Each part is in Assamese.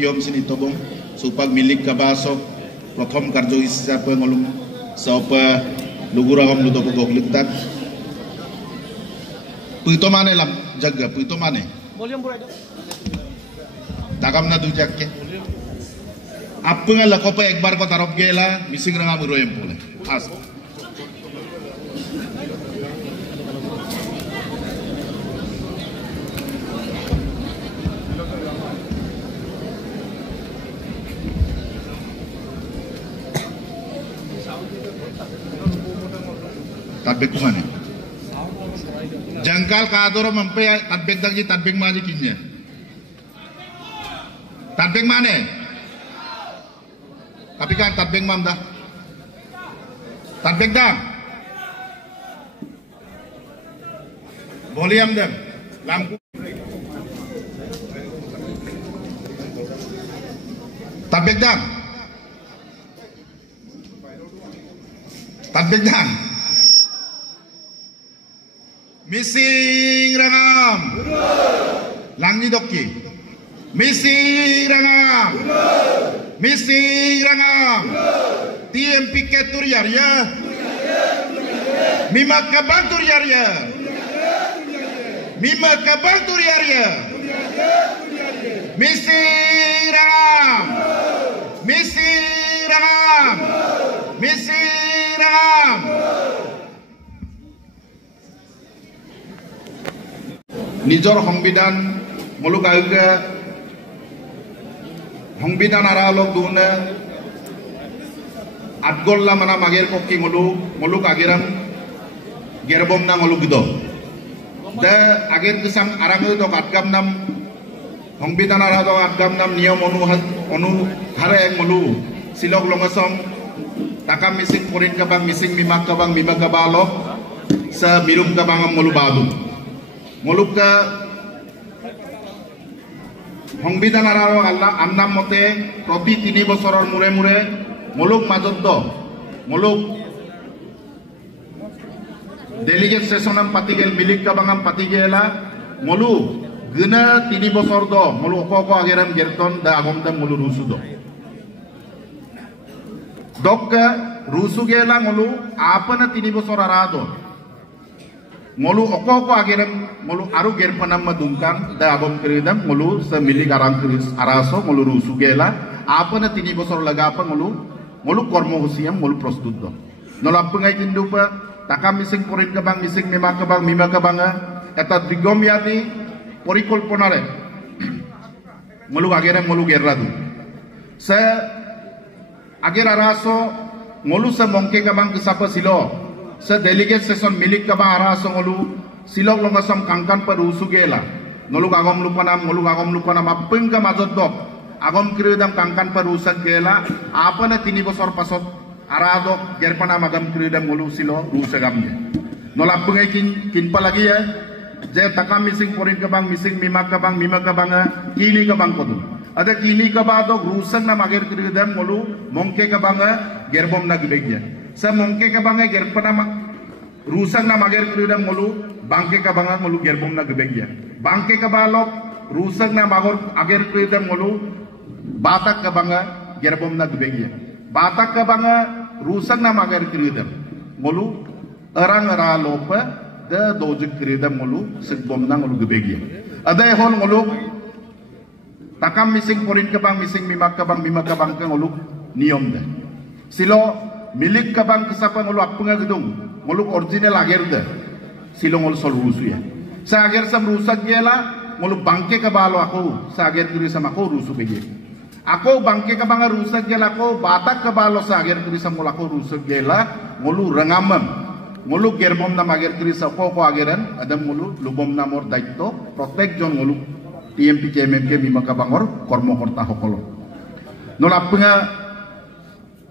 tiom sini tobong supag milik kabasok prothom karjo hisabe ngolum saupa lugurahom ludo pogok liktak puito mane lam jaga puito mane dagam na dujak ke apa la kopa ekbar ko tarop gela mising ranga muroyem pole as tadbek kumane jangkal kadoro mampe tadbek dagi tadbek maji kinya tadbek mane tapi kan tadbek mam dah tadbek dah boliam dah lampu tadbek dah tadbek dah Mising rangam Langni dokki Mising rangam Mising rangam TMP keturyar ya Mima kabang turyar ya Mima kabang turyar ya Mising rangam Mising rangam Mising rangam Nijor Hongbidan muluk aga Hongbidan aralog duna Adgolla mana mager kokki muluk agiram gerbom na muluk do da ager kesam arang do adgam nam Hongbidan arado adgam nam niyom onu hare mulu silok longasong takam mising porin kabang mising mimak kabang mima kabalok sa mirum kabang mulu badu muluk ka Hongbidan araro Allah annam mote proti 3 bosoror mure mure muluk majoddo muluk delegate sessionam patigel milik kabangam patigela mulu guna 3 bosor do mulu ko ageram gerton da agom da mulu rusu do dokka rusu gela mulu apana 3 bosor arado mulu oko ageram mulu aru gerpanam madungkan da abom keridam mulu semili garang keris araso mulu rusu gela apana 3 bosor laga apa mulu kormo husiam mulu prostut do nolap pengai kindupa takam mising porin kabang mising mima kabanga eta digom yati porikolponare mulu ageram mulu gerradu se ager araso mulu se mongke kabang kesapa silo se delegate session milik kabang araso mulu silok longasam kangkan per usugela noluk agom lupanam apeng ka majot dok agom kiridam kangkan per usagela apa na 3 bosor pasot aradok gerpana magam kiridam mulu silo rusagamnya nolak pengai kin palagi ya je takam mising porin kabang mising mima kabang kini kabang kodu ada kini kabadok rusak na mager kiridam mulu mongke kabanga gerbom na gibegya sa mongke kabanga gerpana rusak na mager kiridam mulu bangke kabanga mulu gerbom na gebegya bangke kabalok rusak na magor ager kiridam mulu batak kabanga gerbom na gebegya batak kabanga rusak na mager kiridam mulu arang lopa da dojik kiridam mulu segbom na mulu gebegya ada hol mulu takam mising porin kabang mising mima kabang ka mulu niyom da silo milik kabang kesapa mulu apunga gedung mulu original ager da silong ol sol rusu ya sa ager sam rusak gela mulu bangke ka balo ako sa ager kiri sam ako rusu bege ako bangke ka banga rusak gela ako batak ka balo sa ager kiri sam mulu ako rusak gela mulu rangamam mulu gerbom na mager kiri sa ko ageran adam mulu lubom na mor daito protect jon mulu TMP KMMK mima ka bangor kormo korta hokolo nolapunga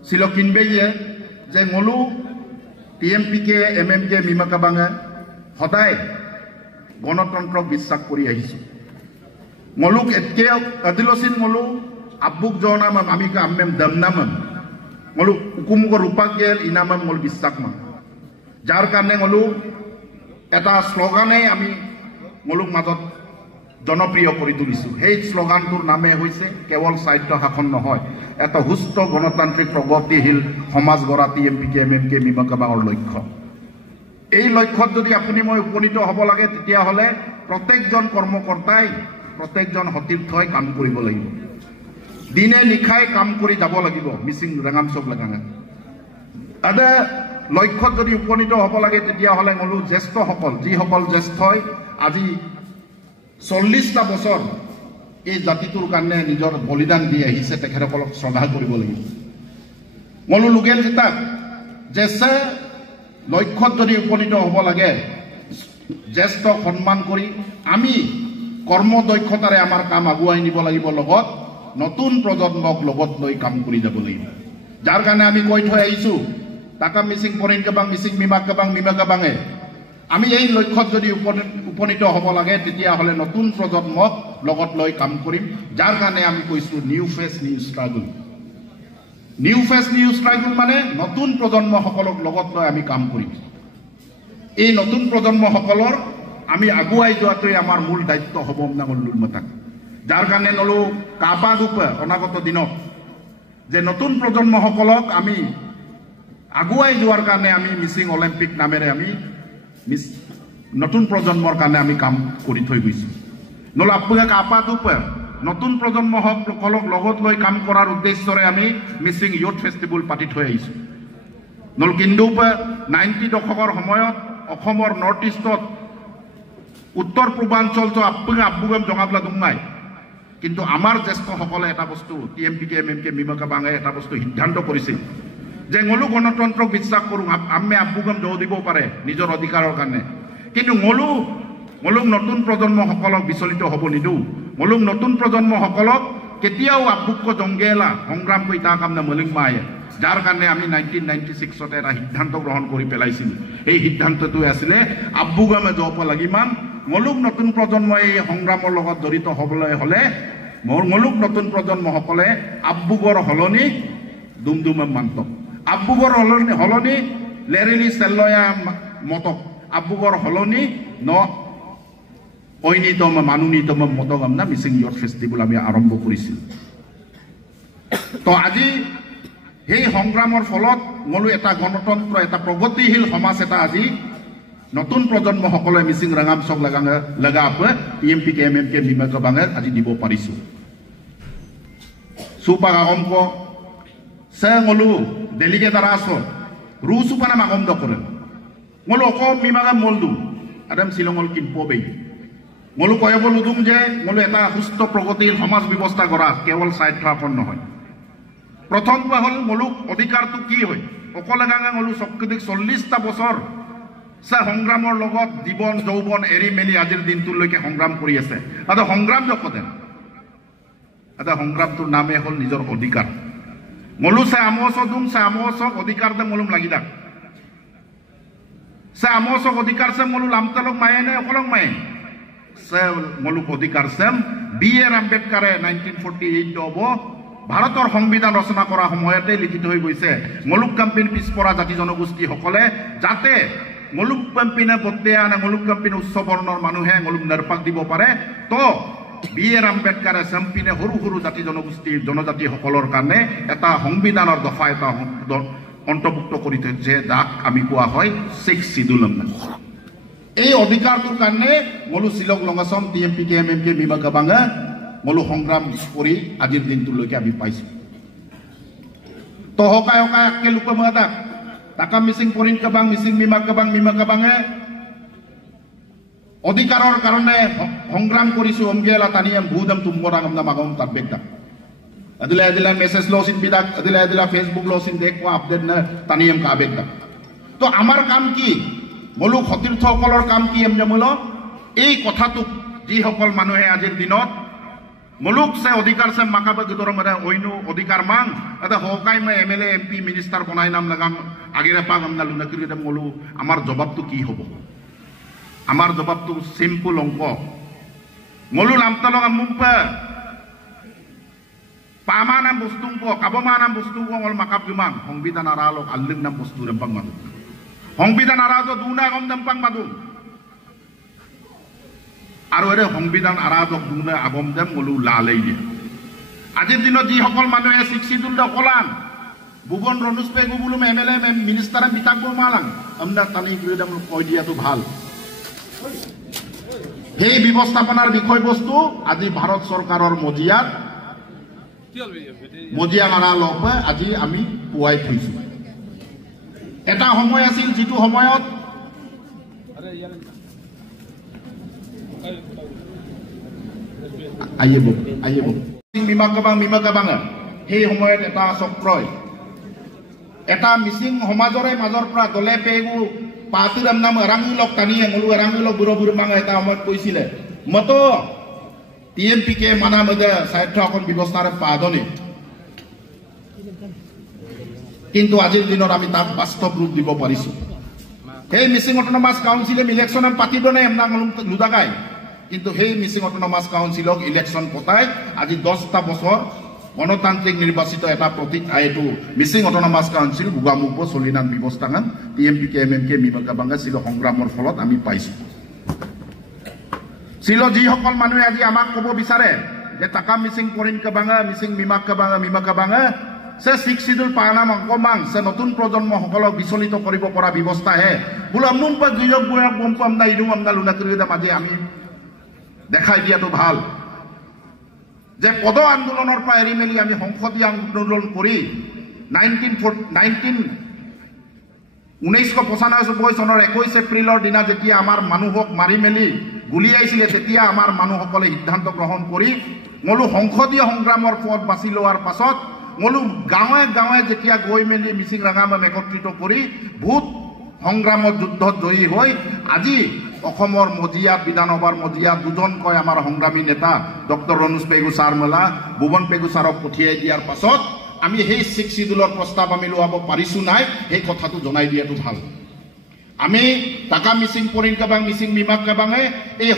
silokin beye je mulu TMP KMMK mima ka banga hodai গণতন্ত্রক বিশ্বাস কৰি আহিছো মলুক একে আদিলসিন মলু আবুক জনাম আমি কা আমেম দমনাম মলু হুকুমক রূপাক গেল ইনাম মল বিশ্বাস মা যার কারণে মলু এটা স্লোগানে আমি মলুক মাজত জনপ্ৰিয় কৰি তুলিছোঁ সেই শ্লোগানটোৰ নামে হৈছে কেৱল সাহিত্য শাসন নহয় এটা সুস্থ গণতান্ত্ৰিক প্ৰগতিশীল সমাজ গঢ়া TMPK MMK মিমা কাবাঙৰ লক্ষ্য এই লক্ষ্যত যদি আপুনি মই উপনীত হ'ব লাগে তেতিয়াহ'লে প্ৰত্যেকজন কৰ্মকৰ্তাই প্ৰত্যেকজন সতীৰ্থই কাম কৰিব লাগিব দিনে নিশাই কাম কৰি যাব লাগিব মিচিং ৰাঙামচক লাগাঙে আদা লক্ষ্যত যদি উপনীত হ'ব লাগে তেতিয়াহ'লে মলো জ্যেষ্ঠসকল যিসকল জ্যেষ্ঠই আজি 40টা বছৰ এই জাতিটোৰ কাৰণে নিজৰ বলিদান দি আহিছে তেখেতসকলক শ্ৰদ্ধা কৰিব লাগিব মলো লুগেল কিতাপ জেছে লক্ষ্যত যদি উপনীত হ'ব লাগে জ্যেষ্ঠ সন্মান কৰি আমি কৰ্মদক্ষতাৰে আমাৰ কাম আগুৱাই নিব লাগিব লগত নতুন প্ৰজন্মক লগত লৈ কাম কৰি যাব লাগিব যাৰ কাৰণে আমি কৈ থৈ আহিছোঁ টাকা মিচিং পৰিণ কাবাং মিচিং মিমা কাবাঙে আমি এই লক্ষ্যত যদি উপনীত হ'ব লাগে তেতিয়াহ'লে নতুন প্ৰজন্মক লগত লৈ কাম কৰিম যাৰ কাৰণে আমি কৈছোঁ নিউ ফেচ নিউ ষ্ট্ৰাগল মানে নতুন প্ৰজন্মসকলক লগত লৈ আমি কাম কৰিম এই নতুন প্ৰজন্মসকলৰ আমি আগুৱাই যোৱাটোৱে আমাৰ মূল দায়িত্ব হ'ব নামলুলমতাক যাৰ কাৰণে নলো কাবাদুপ অনাগত দিনত যে নতুন প্ৰজন্মসকলক আমি আগুৱাই যোৱাৰ কাৰণে আমি মিচিং অলিম্পিক নামেৰে আমি নতুন প্ৰজন্মৰ কাৰণে আমি কাম কৰি থৈ গৈছোঁ নলো আপোনাক কাবাদুপ নতুন প্ৰজন্মসকলক লগত লৈ কাম কৰাৰ উদ্দেশ্যৰে আমি মিচিং ইউথ ফেষ্টিভেল পাতি থৈ আহিছোঁ নল কিন্তু 90 দশকৰ সময়ত অসমৰ নৰ্থ ইষ্টত উত্তৰ পূৰ্বাঞ্চলটো আব্বুগাম জঙাবলা দুংমাই কিন্তু আমাৰ জ্যেষ্ঠসকলে এটা বস্তু TMPK MMK মিমা কাবাঙে এটা বস্তু সিদ্ধান্ত কৰিছিল যে মলো গণতন্ত্ৰক বিশ্বাস কৰোঁ আমি আব্বুগাম জৌ দিব পাৰে নিজৰ অধিকাৰৰ কাৰণে কিন্তু মলুক নতুন প্ৰজন্মসকলক বিচলিত হ'ব নিদিওঁ মলুক নতুন প্ৰজন্মসকলক কেতিয়াও আব্বুক জংগেলা সংগ্ৰাম কৰি তাৰ কাম মলিক মায়ে যাৰ কাৰণে আমি 1996ত এটা সিদ্ধান্ত গ্ৰহণ কৰি পেলাইছিলোঁ এই সিদ্ধান্তটো আছিলে আব্বুগামে যাব লাগিমান মলুক নতুন প্ৰজন্মই এই সংগ্ৰামৰ লগত জড়িত হ'বলৈ হ'লে মলুক নতুন প্ৰজন্মসকলে আব্বুগৰ হলনি দুমদুমে মান্তক আব্বুগৰ হলনি লেৰেলি চেল্লয়া মতক আব্বুগৰ হলনি ন ঐনিতম মানুনিতম মতক আমৰা মিচিং ইয়থ ফেষ্টিভেল আমি আৰম্ভ কৰিছিলোঁ তো আজি সেই সংগ্ৰামৰ ফলত মলো এটা গণতন্ত্ৰ এটা প্ৰগতিশীল সমাজ এটা আজি নতুন প্ৰজন্মসকলে মিচিং ৰাঙামচক লাগাপ TMPK MMK মিমা কাবাঙে আজি দিব পাৰিছোঁ সুপা আগমক সে মলো ডেলিগেট আছ রুসুপানা মাগম দকরে মলো অকম মিমাগা মলদু আদাম শিলঙল কিনপবেই মলো কয়ব লুদুম যে মলো এটা সুস্থ প্ৰগতিশীল সমাজ ব্যৱস্থা কৰা কেৱল সাহিত্য শাসন নহয় প্ৰথমটো হ'ল মলুক অধিকাৰটো কি হয় অকলেগাঙা মলো চকদিক 40টা বছৰ সে সংগ্ৰামৰ লগত জীৱন যৌৱন এৰি মেলি আজিৰ দিনটোলৈকে সংগ্ৰাম কৰি আছে আৰু সংগ্ৰাম জকতে এটা সংগ্ৰামটোৰ নামে হ'ল নিজৰ অধিকাৰ মলু সে আমসক অধিকাৰ দে মলুম লাগি দাক সে আমসক অধিকাৰ সে মলু লামতালক মায়ে নে অকলক মায়ে সে মলুক অধিকাৰ সেম BR আম্বেদকাৰে 1948 হ'ব ভাৰতৰ সংবিধান ৰচনা কৰা সময়তে লিখিত হৈ গৈছে মলুক কাম্পিন পিছপৰা জাতি জনগোষ্ঠী সকলে যাতে মলুক কাম্পিনে বদ্দেয়া নে মলুক কাম্পিন উচ্চ বৰ্ণৰ মানুহে মলুক নিৰপাক দিব পাৰে তো BR আম্বেদকাৰে সম্পিনে সৰু সৰু জাতি জনগোষ্ঠী জনজাতি সকলৰ কাৰণে এটা সংবিধানৰ দফা এটা অন্তৰ্ভুক্ত কৰি থৈছে যাক আমি কোৱা হয় 6 শিডিউল এই অধিকাৰটোৰ কাৰণে মলু শিলং লঙাচম TMPK MMK মিমা কাবাঙে মলু সংগ্ৰাম কৰি আজিৰ দিনটোলৈকে আমি পাইছোঁ তো হকাই আকে লোকে মাদাক টাকা মিচিং পরিণ কাবাং মিচিং মিমা কাবাঙে অধিকাৰৰ কাৰণে সংগ্ৰাম কৰিছো অমগেলা তানিয়াম ভুদম তুমবৰাং আমনা মাগম তাবেকটা আদিলা মেসেজ লসিন বিদাক আদিলা ফেসবুক লসিন দেখো আপডেট না তানিয়াম কা বেকটা তো আমাৰ কাম কি মলুক সতীৰ্থসকলৰ কাম কি আমজমল এই কথাটো যি সকল মানুহে আজিৰ দিনত মলুক সে অধিকাৰ সে মাকাবে গদৰ মৰে অইনু অধিকাৰ মাং আদা হকাই মে MLA MP মিনিষ্টাৰ বনাই নাম লাগাম আগেৰে পাগ আমনা লুনাকৰিতে মলু আমাৰ জবাবটো কি হ'ব আমার জবাবটো সিম্পল অঙ্ক মলু লামতালং মুম্পা পামা নাম বস্তুংক কাবমা নাম বস্তুংক মল মাকাপ গিমাং সংবিধান আরালক আল্লিং নাম বস্তু রেম্পাং মাদু সংবিধান আরাজ দুনা গম দেম্পাং মাদু আৰু এৰে সংবিধান আৰাধক দুনে আগম দেম মলু লালেই দিয়ে আজিৰ দিনত যিসকল মানুহে শিক্ষিতুল অকলান ভুবন রনুজ পেগু বুলুম এমএলএ মিনিস্টারে বিতাক মালাং আমরা তানি বিরুদ্ধে কই দিয়াটো ভাল সেই ব্যৱস্থাপনাৰ বিষয়বস্তু আজি ভাৰত চৰকাৰৰ মজিয়া মাৰা লপে আজি আমি পুৱাই থৈছো এটা সময় আছিল যেটো সময়ত আইব মিমাকাবাং সেই সময়ত এটা চক্ৰই এটা মিচিং সমাজৰে মাজৰ পৰা দলে পেগু পাতিৰাম নাম ৰাংলক টানি এঙলু ৰাংলক বুঢ় মাঙে এটা সময়ত কৈছিলে মতো টিএমপিকে মানা মধ্যে স্বায়ত্ত শাসন ব্যৱস্থাৰ পাদনি কিন্তু আজিৰ দিনত আমি তাক বাস্তৱ ৰূপ দিব পাৰিছো সেই মিচিং অটোনমাস কাউন্সিলে ইলেকশ্যন পাতিবনে এমনা লুদাগাই কিন্তু সেই মিচিং অটোনমাস কাউন্সিলক ইলেকশ্যন পতাই আজি 10টা বছৰ গণতান্ত্রিক নির্বাচিত এটা প্রতীক আইটো মিসিং অটোনমাস কাউন্সিল গুগামুখ চলিনান ব্যবস্থাগান টিএমপিকে এমএমকে মিমাকাবাঙ্গা ছিল সংগ্ৰামৰ ফলত আমি পাইছো ছিল যিসকল মানুহে আজি আমাক কব বিচাৰে যে টাকা মিসিং পৰিনকাবাঙ্গা মিসিং মিমাকাবাঙ্গা সে শিক্ষিতুল পানাম অংকমাং সে নতুন প্ৰজন্ম সকলক বিচলিত কৰিব পৰা ব্যৱস্থা হে বোলো আমনুম পা গিয়ক বয়ক বম্পাম না ইদুম আমনা লুনাকৰি আজি আমি দেখাই দিয়াটো ভাল যে পদ আন্দোলনৰ পৰা এৰি মেলি আমি সংসদীয় আন্দোলন কৰি 1995 চনৰ 21 এপ্ৰিলৰ দিনা যেতিয়া আমাৰ মানুহক মাৰি মেলি গুলিয়াইছিলে তেতিয়া আমাৰ মানুহসকলে সিদ্ধান্ত গ্ৰহণ কৰি মলু সংসদীয় সংগ্ৰামৰ পথ বাছি লোৱাৰ পাছত মলু গাঁৱে গাঁৱে যেতিয়া গৈ মেলি মিচিং ৰাঙামাম একত্ৰিত কৰি ভূত সংগ্ৰামত যুদ্ধত জয়ী হৈ আজি অসমৰ মজিয়াত বিধানসভাৰ মজিয়াত দুজনকৈ আমাৰ সংগ্ৰামী নেতা ডক্টৰ ৰনুজ পেগু ছাৰমেলা ভুৱন পেগু ছাৰক পঠিয়াই দিয়াৰ পাছত আমি সেই শিক্ষিতুলৰ প্ৰস্তাৱ আমি লোৱাব পাৰিছো নাই সেই কথাটো জনাই দিয়াটো ভাল আমি টাকা মিচিং পৰিনকাবাং মিচিং মিমাকাবাঙে এই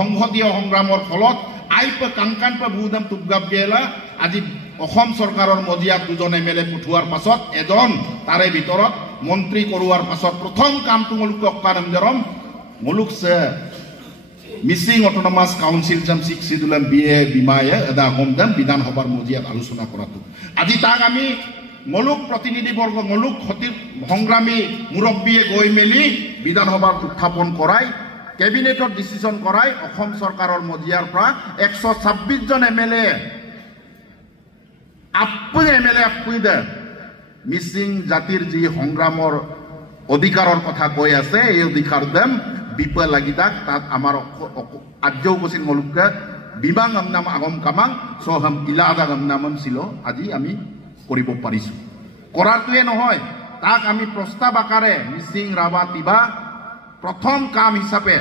সংসদীয় সংগ্ৰামৰ ফলত আইপ কাংকানপা বুদাম তুবগাব গেলা আজি অসম চৰকাৰৰ মজিয়াত দুজন এমএলএ পঠোৱাৰ পাছত এজন তাৰে ভিতৰত মন্ত্ৰী কৰোৱাৰ পাছত প্ৰথম কামটো মুলুক অকাৰমজৰম মুলুক সে মিসিং অটোনমাস কাউন্সিল জাম শিক্ষিতুলাম বিএ বিমায়ে এটা হোমদাম বিধানসভাৰ মজিয়াত আলোচনা কৰাটো আজি তাক আমি মুলুক প্ৰতিনিধিবৰ্গ মুলুক হতিৰ সংগ্ৰামী মুৰব্বীয়ে গৈ মেলি বিধানসভাত উত্থাপন কৰাই কেবিনেটত ডিসিশন কৰাই অসম চৰকাৰৰ মজিয়াৰ পৰা 126 জন এমএলএ আপুদে মিসিং জাতিৰ যি সংগ্ৰামৰ অধিকাৰৰ কথা কৈ আছে এই অধিকাৰ দেম বিপা লাগিদাক তাত আমাৰ আজ্যও কছিল মুলুকে বিমাং নাম আগম কামাং সহম ইলাদা নামম ছিল আজি আমি কৰিব পাৰিছো কৰাটোৱে নহয় তাক আমি প্ৰস্তাৱ আকাৰে মিসিং ৰাভা তিবা প্ৰথম কাম হিচাপে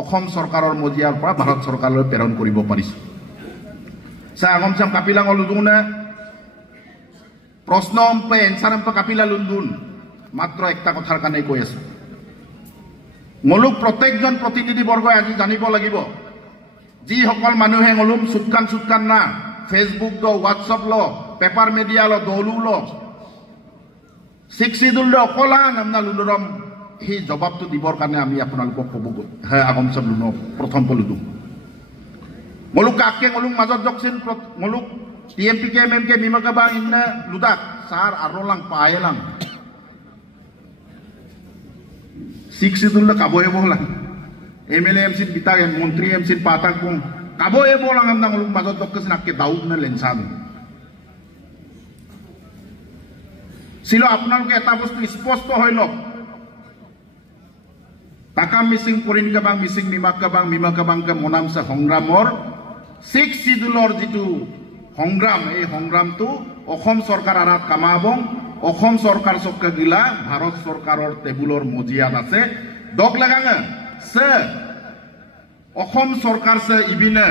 অসম চৰকাৰৰ মজিয়াৰ পৰা ভাৰত চৰকাৰলৈ প্ৰেৰণ কৰিব পাৰিছো সা আগম চাম কাপিলাং লুদুনে প্ৰশ্ন পে এনসাৰ পে কাপিলা লুন্দুন মাত্ৰ একটা কথাৰ কাৰণে কৈ আছে মুলুক প্ৰত্যেকজন প্ৰতিনিধিবৰ্গই আজি জানিব লাগিব যিসকল মানুহে মলুম সুটকান না ফেসবুক ল হোৱাটছআপ ল পেপাৰ মিডিয়া ল দলু ল শিক্ষিতুল অকলা নামনা লুলৰম সেই জবাবটো দিবৰ কাৰণে আমি আপোনালোকক ক'ব হে আগম সব লুন প্ৰথম পলুদু মুলুক কাকে মুলুক মাজত জকছিন মুলুক টিএমপিকে এমএমকে মিমাকাবা ইন্না লুদাক সার আরলাং পায়েলাং শিক্ষিতুল কাবয়ে বহলাং এমএলএ এমসিন বিতাক মন্ত্রী এমসিন পাতাক বুং কাবয়ে বহলাং আমনা মুলুক মাজত জকছিন আকে দাউদ না লেনসান ছিল আপোনালোকে এটা বস্তু স্পষ্ট হৈ লওক টাকা মিসিং পৰিনকাবাং মিসিং মিমাকাবাংকে মনামছে সংগ্ৰামৰ শিক্ষিতুলৰ যিটো সংগ্ৰাম এই সংগ্ৰামটো অসম চৰকাৰ আৰাত কামাবং অসম চৰকাৰ চক্কা গিলা ভাৰত চৰকাৰৰ টেবুলৰ মজিয়াত আছে দক লাগাঙে সে অসম চৰকাৰ সে ইবিনে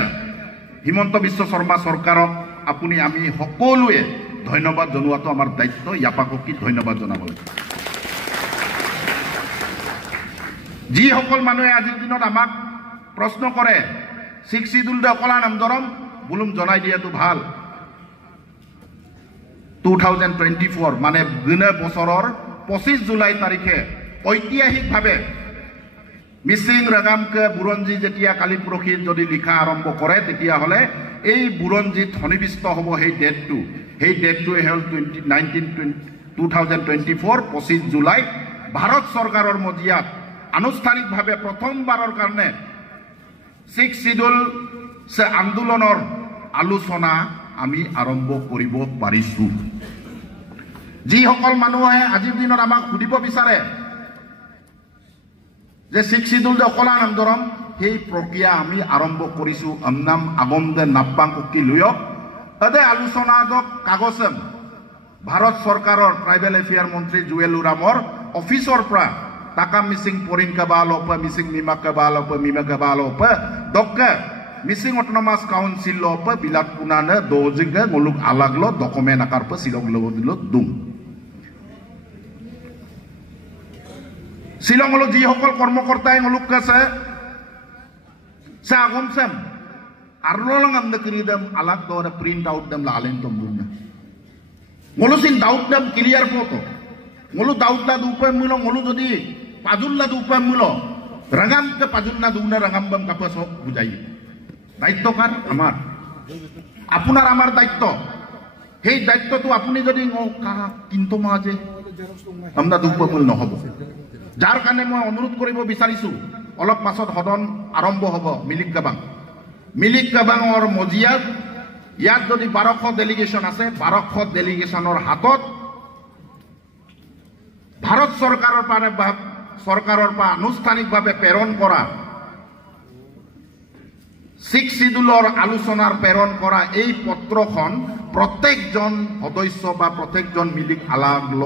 হিমন্ত বিশ্ব শৰ্মা চৰকাৰক আপুনি আমি সকলোৱে ধন্যবাদ জনোৱাটো আমাৰ দায়িত্ব ইয়াপাককি ধন্যবাদ জনাব লাগে যিসকল মানুহে আজিৰ দিনত আমাক প্ৰশ্ন কৰে শিক্ষিতুল অকলা নামদৰম বুলুম জনাই দিয়াটো ভাল 2024 মানে গনে বছৰৰ 25 জুলাই তাৰিখে ঐতিহাসিকভাৱে মিচিং ৰাগামকে বুৰঞ্জী যেতিয়া কালি পৰহি যদি লিখা আৰম্ভ কৰে তেতিয়াহ'লে এই বুৰঞ্জীত সন্নিৱিষ্ট হ'ব সেই ডেটটোৱে হ'ল 2024 25 জুলাই ভাৰত চৰকাৰৰ মজিয়াত আনুষ্ঠানিকভাৱে প্ৰথমবাৰৰ কাৰণে 6 শিডিউল আন্দোলনৰ আলোচনা আমি আৰম্ভ কৰিব পাৰিছোঁ যিসকল মানুহে আজিৰ দিনত আমাক সুধিব বিচাৰে যে 6 শিডিউল যে অকলা আন্দোলন সেই প্ৰক্ৰিয়া আমি আৰম্ভ কৰিছোঁ আমনাম আগমদে নাপাং উকি লয়ক অদে আলোচনা দক কাগজম ভাৰত চৰকাৰৰ ট্ৰাইবেল এফেয়াৰ মন্ত্ৰী জুৱেল উৰামৰ অফিচৰ পৰা টাকা Mising পরিন কাবালপ missing মিমা কাবালপ মিমা কাবালপ দক্কা missing autonomous council lop বিলাক পুনানে দোজিগে মুলুক আলাগলো ডকুমেন্ট আকারপ শিলং লগদিল দুম শিলং হলো যি সকল কর্মকর্তাই মুলুক কাছে সাগম সেম আরলং আমদে ক্রিদম আলাগ দরে প্রিন্ট আউট দেম লালেন তম দুম মুলুসিন ডাউট দেম ক্লিয়ার ফটো মুলু ডাউট লা দুপে মুলো মুলু যদি পাজুল্লা দুপে মুলো রাগাম কে পাজুল্লা দুনা রাগাম বাম কাপাস বুঝাই দায়িত্ব কার আমার আপনার আমার দায়িত্ব সেই দায়িত্বটো আপনি যদি কিন্তু মাঝে আমরা দুপে মুল নহব যার কারণে মই অনুরোধ করিব বিচাৰিছো অলপ পাছত সদন আৰম্ভ হব মিলিক গাবাঙৰ মজিয়াত ইয়াত যদি 1200 ডেলিগেশন আছে 1200 ডেলিগেশনৰ হাতত ভারত সরকারের আনুষ্ঠানিকভাবে প্রেরণ করা 6 শিডিউলর আলোচনার প্রেরণ করা এই পত্রখন প্রত্যেকজন সদস্য বা প্রত্যেকজন মিলিক আলাগল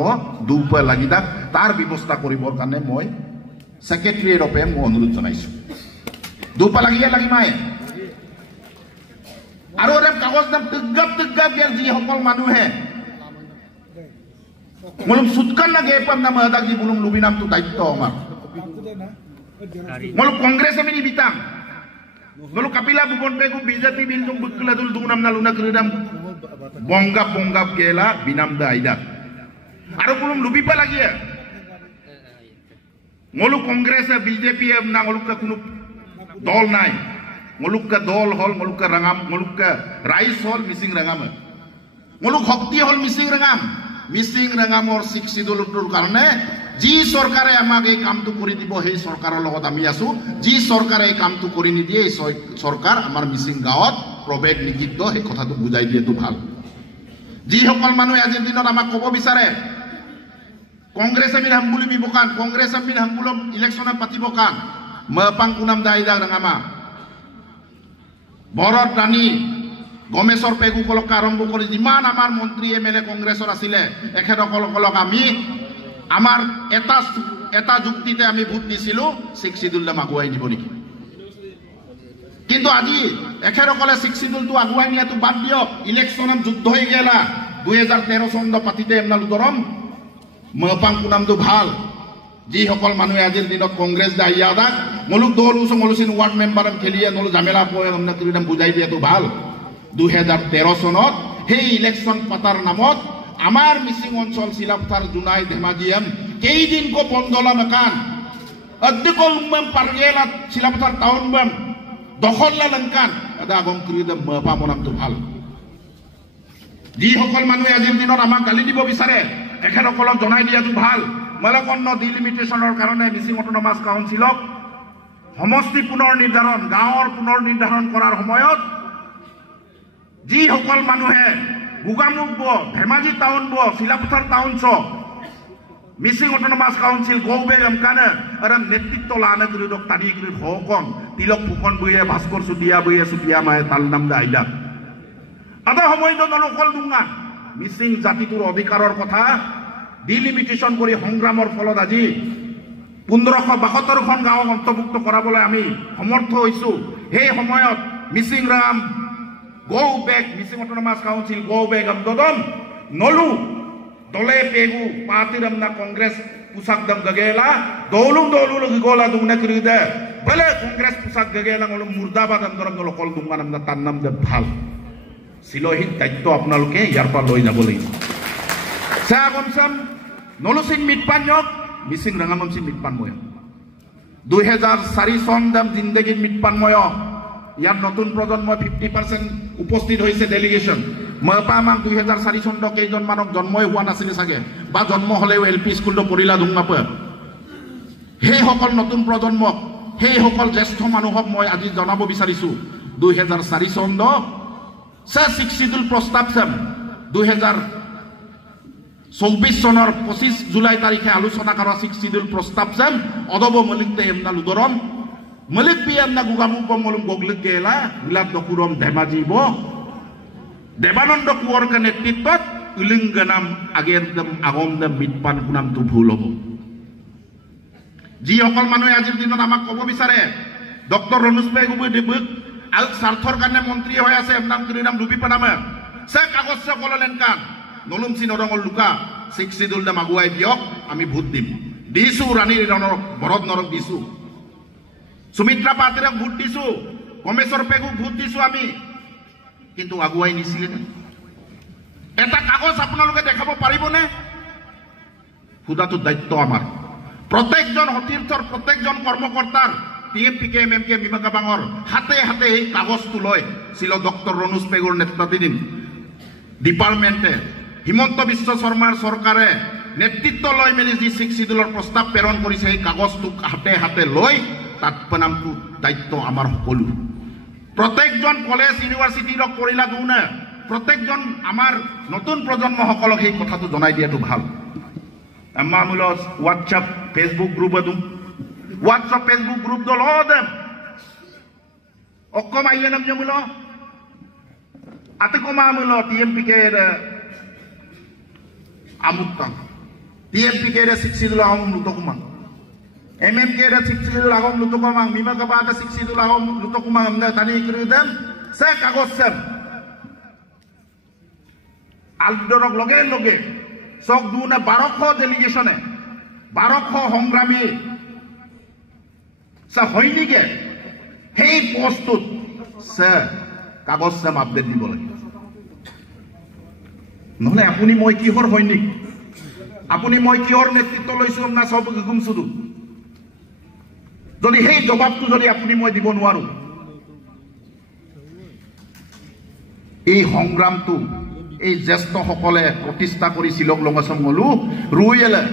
দুপে লাগিদা তার ব্যবস্থা কৰিবৰ কাৰণে মই সেক্ৰেটাৰি ৰূপে মই অনুৰোধ জানাইছো দুপে লাগিমাই আৰু এম কাগজ নাম টুগাপ যি সকল মানুহে mulum sutkan na gepam na mahadag di bulung lubinam tu daito amar mulum kongres ami ni bitang mulum kapila bubon pegu BJP bil tung bukla dul dungnam na luna kredam bonggap gela binam da aida aro bulum lubi pa lagi ya mulum kongres BJP na mulum ka kunu dol nai mulum ka dol hol mulum ka rangam mulum ka rais hol missing rangam mulum hokti hol missing rangam Mising ৰাঙামৰ 6 শিডিউলটোৰ কাৰণে যি সৰকাৰে আমাক এই কামটো কৰি দিব সেই সৰকাৰৰ লগত আমি আছো যি সৰকাৰে এই কামটো কৰি নিদিয়ে এই সৰকাৰ আমাৰ মিসিং গাঁৱত প্ৰবেশ নিষিদ্ধ সেই কথাটো বুজাই দিয়েতো ভাল যি সকল মানুহ আজিৰ দিনত আমাক ক'ব বিচাৰে কংগ্ৰেছ আমি হামবুলি বিবকান কংগ্ৰেছ আমি হামবুলম ইলেকশন পাতিব কান মপাং কুনাম দাইদা ৰাঙামা বৰত ৰাণী গমেশৰ পেগুকলক আৰম্ভ কৰি যিমান আমাৰ মন্ত্ৰী এমএলএ কংগ্ৰেছৰ আছিলে এখেতসকলক আমি আমাৰ এটা যুক্তিতে আমি ভোট দিছিলো 6 শিডিউল আগুৱাই নিব নেকি কিন্তু আজি এখেতসকলে 6 শিডিউলটো আগুৱাই নিয়াটো বাদ দিয়ক ইলেকশনত যুদ্ধ হৈ গেলা 2013 চন্দ পাতিতে এমনাল দৰম মপাং কুনামটো ভাল যি সকল মানুহে আজিৰ দিনত কংগ্ৰেছ দাইয়াদা মুলুক দলুছ মলুচিন ওয়াৰ্ড মেম্বাৰম খেলিয়ে নল জামেলা পয় আমনা ক্ৰীডাম বুজাই দিয়াটো ভাল 2013 চনত সেই ইলেকশন পাতার নামত আমার মিসিং অঞ্চল শিলাপথার জুনাই ধেমাজিয়াম কেইদিন কো বন্দলা মেকান অদ্দিকল উম্মাম পারগেলা শিলাপথার টাউন বাম দখললা লঙ্কান আদা গম ক্রিদম মপামনাম তো ভাল যি সকল মানুহে আজিৰ দিনত আমাক গালি দিব বিচাৰে এখেতসকলক জনাই দিয়াটো ভাল মলকন্ন ডিলিমিটেশনৰ কাৰণে মিসিং অটোনমাস কাউন্সিলক সমষ্টি পুনৰ নিৰ্ধাৰণ গাঁৱৰ পুনৰ নিৰ্ধাৰণ কৰাৰ সময়ত যি সকল মানুহে Gogamukh Dhemaji town Silapathar town Mising autonomous council গৌবেগ আমকানে আরাম নেতৃত্ব লানে গ্রিদক তানি গ্রিদ হকন তিলক ফুকন বইয়ে ভাস্কর সুটিয়া মায়ে তাল নাম দা আইলা আদা সময় নলকল দুঙা মিসিং জাতিটোৰ অধিকাৰৰ কথা ডিলিমিটেশন কৰি সংগ্ৰামৰ ফলত আজি 1572খন গাঁও অন্তৰ্ভুক্ত কৰাবলৈ আমি সমৰ্থ হৈছো সেই সময়ত missing Ram go back missing autonomous council go back am dodom nolu dole pegu patiram na congress pusak dam gagela dolung gola dungna krida bale congress pusak gagela ngolo murdabad am doram nolo kol dungan am na tannam de bhal silohit daitto apnaloke yar pa loi jabo lagi sa gomsam nolu sin mitpan yok missing rangamam sin mitpan moya 2004 চন দাম জিন্দগীত মিটপানময় ইয়াত নতুন প্ৰজন্ম 50% উপস্থিত হৈছে ডেলিগেশ্যন ময়পা আমাক 2004 চন কেইজন মানক জন্মই হোৱা নাছিলে চাগে বা জন্ম হলেও এলপি স্কুলটো পঢ়িলা দুং নাপায় সেই সকল নতুন প্ৰজন্মক সেই সকল জ্যেষ্ঠ মানুহক মই আজি জনাব বিচাৰিছো 2004 চন সে 60 প্ৰস্তাৱ চাম 2024 চনৰ 25 জুলাই তাৰিখে আলোচনা কৰা 60 প্ৰস্তাৱ চাম অদব মলিকতে এমনা লুদৰম মলিক পিয়ামনা গুগামু পমলম গগলিক গেলা গুলাব দকুৰম ধেমাজিব দেবানন্দ কুঁৱৰকে নেতৃত্বত উলিংগনাম আগেৰদম আগমদম মিটপান কুনামটো ভুল হ'ব যিসকল মানুহে আজিৰ দিনত আমাক ক'ব বিচাৰে ডক্টৰ ৰনোজ পেগুবুই ডিবুক আল স্বাৰ্থৰ কাৰণে মন্ত্ৰী হৈ আছে এমনাম কিৰিনাম ডুবি পানামে সে কাগজ সে কললেন কান নলুম চি নৰঙৰ লুকা 60 দাম আগুৱাই দিয়ক আমি ভোট দিম দিছো ৰাণী নৰক ভৰত নৰক দিছো সুমিত্ৰা পাত্ৰক ভোট দিছো কমেশ্বৰ পেগুক ভোট দিছো আমি কিন্তু আগুৱাই নিছিলে এটা কাগজ আপোনালোকে দেখাব পাৰিবনে খুদাটো দায়িত্ব আমাৰ প্ৰত্যেকজন সতীৰ্থৰ প্ৰত্যেকজন কৰ্মকৰ্তাৰ টিএমপিকে এমএমকে মিমাকাবাঙৰ হাতে হাতে এই কাগজটো লৈ ছিল ডক্টৰ ৰনোজ পেগুৰ নেতৃত্বাধীন ডিপাৰ্টমেণ্টে হিমন্ত বিশ্ব শৰ্মাৰ চৰকাৰে নেতৃত্ব লৈ মেলি যি 60 দলৰ প্ৰস্তাৱ প্ৰেৰণ কৰিছে এই কাগজটো হাতে হাতে লৈ তাত নামটো দায়িত্ব আমাৰ সকলো প্ৰত্যেকজন কলেজ ইউনিভাৰ্চিটিৰ কৰিলা দুনে প্ৰত্যেকজন আমাৰ নতুন প্ৰজন্মসকলক এই কথাটো জনাই দিয়াটো ভাল আমামুল হোৱাটছআপ ফেসবুক গ্ৰুপ আদু হোৱাটছআপ ফেসবুক গ্ৰুপ দল দেম অকম আইলেনাম জমুল আতকমামুল টিএমপিকে আমুত্তাং টিএমপিকে 60 দল আহম লুতকুমা MMK রা 60 লাখ লুতকুমাং মিমাকাবাটা 60 লাখ লুতকুমাং আমনা তানি করিদেন সে কাগজ সেম আলদরক লগে লগে সক দুনা 1200 ডেলিগেশনে 1200 সংগ্রামী সা হইনিগে হেই পোস্টত সে কাগজ সেম আপডেট দিব লাগে নহলে আপুনি মই কিহৰ হইনিক আপুনি মই কিহৰ নেতৃত্ব লৈছো না সব গুমছুদু যদি সেই জবাবটো যদি আপুনি মই দিব নোৱাৰো এই সংগ্ৰামটো এই জ্যেষ্ঠ সকলে প্ৰতিষ্ঠা কৰিছিল লংগসম গলু রুয়েলে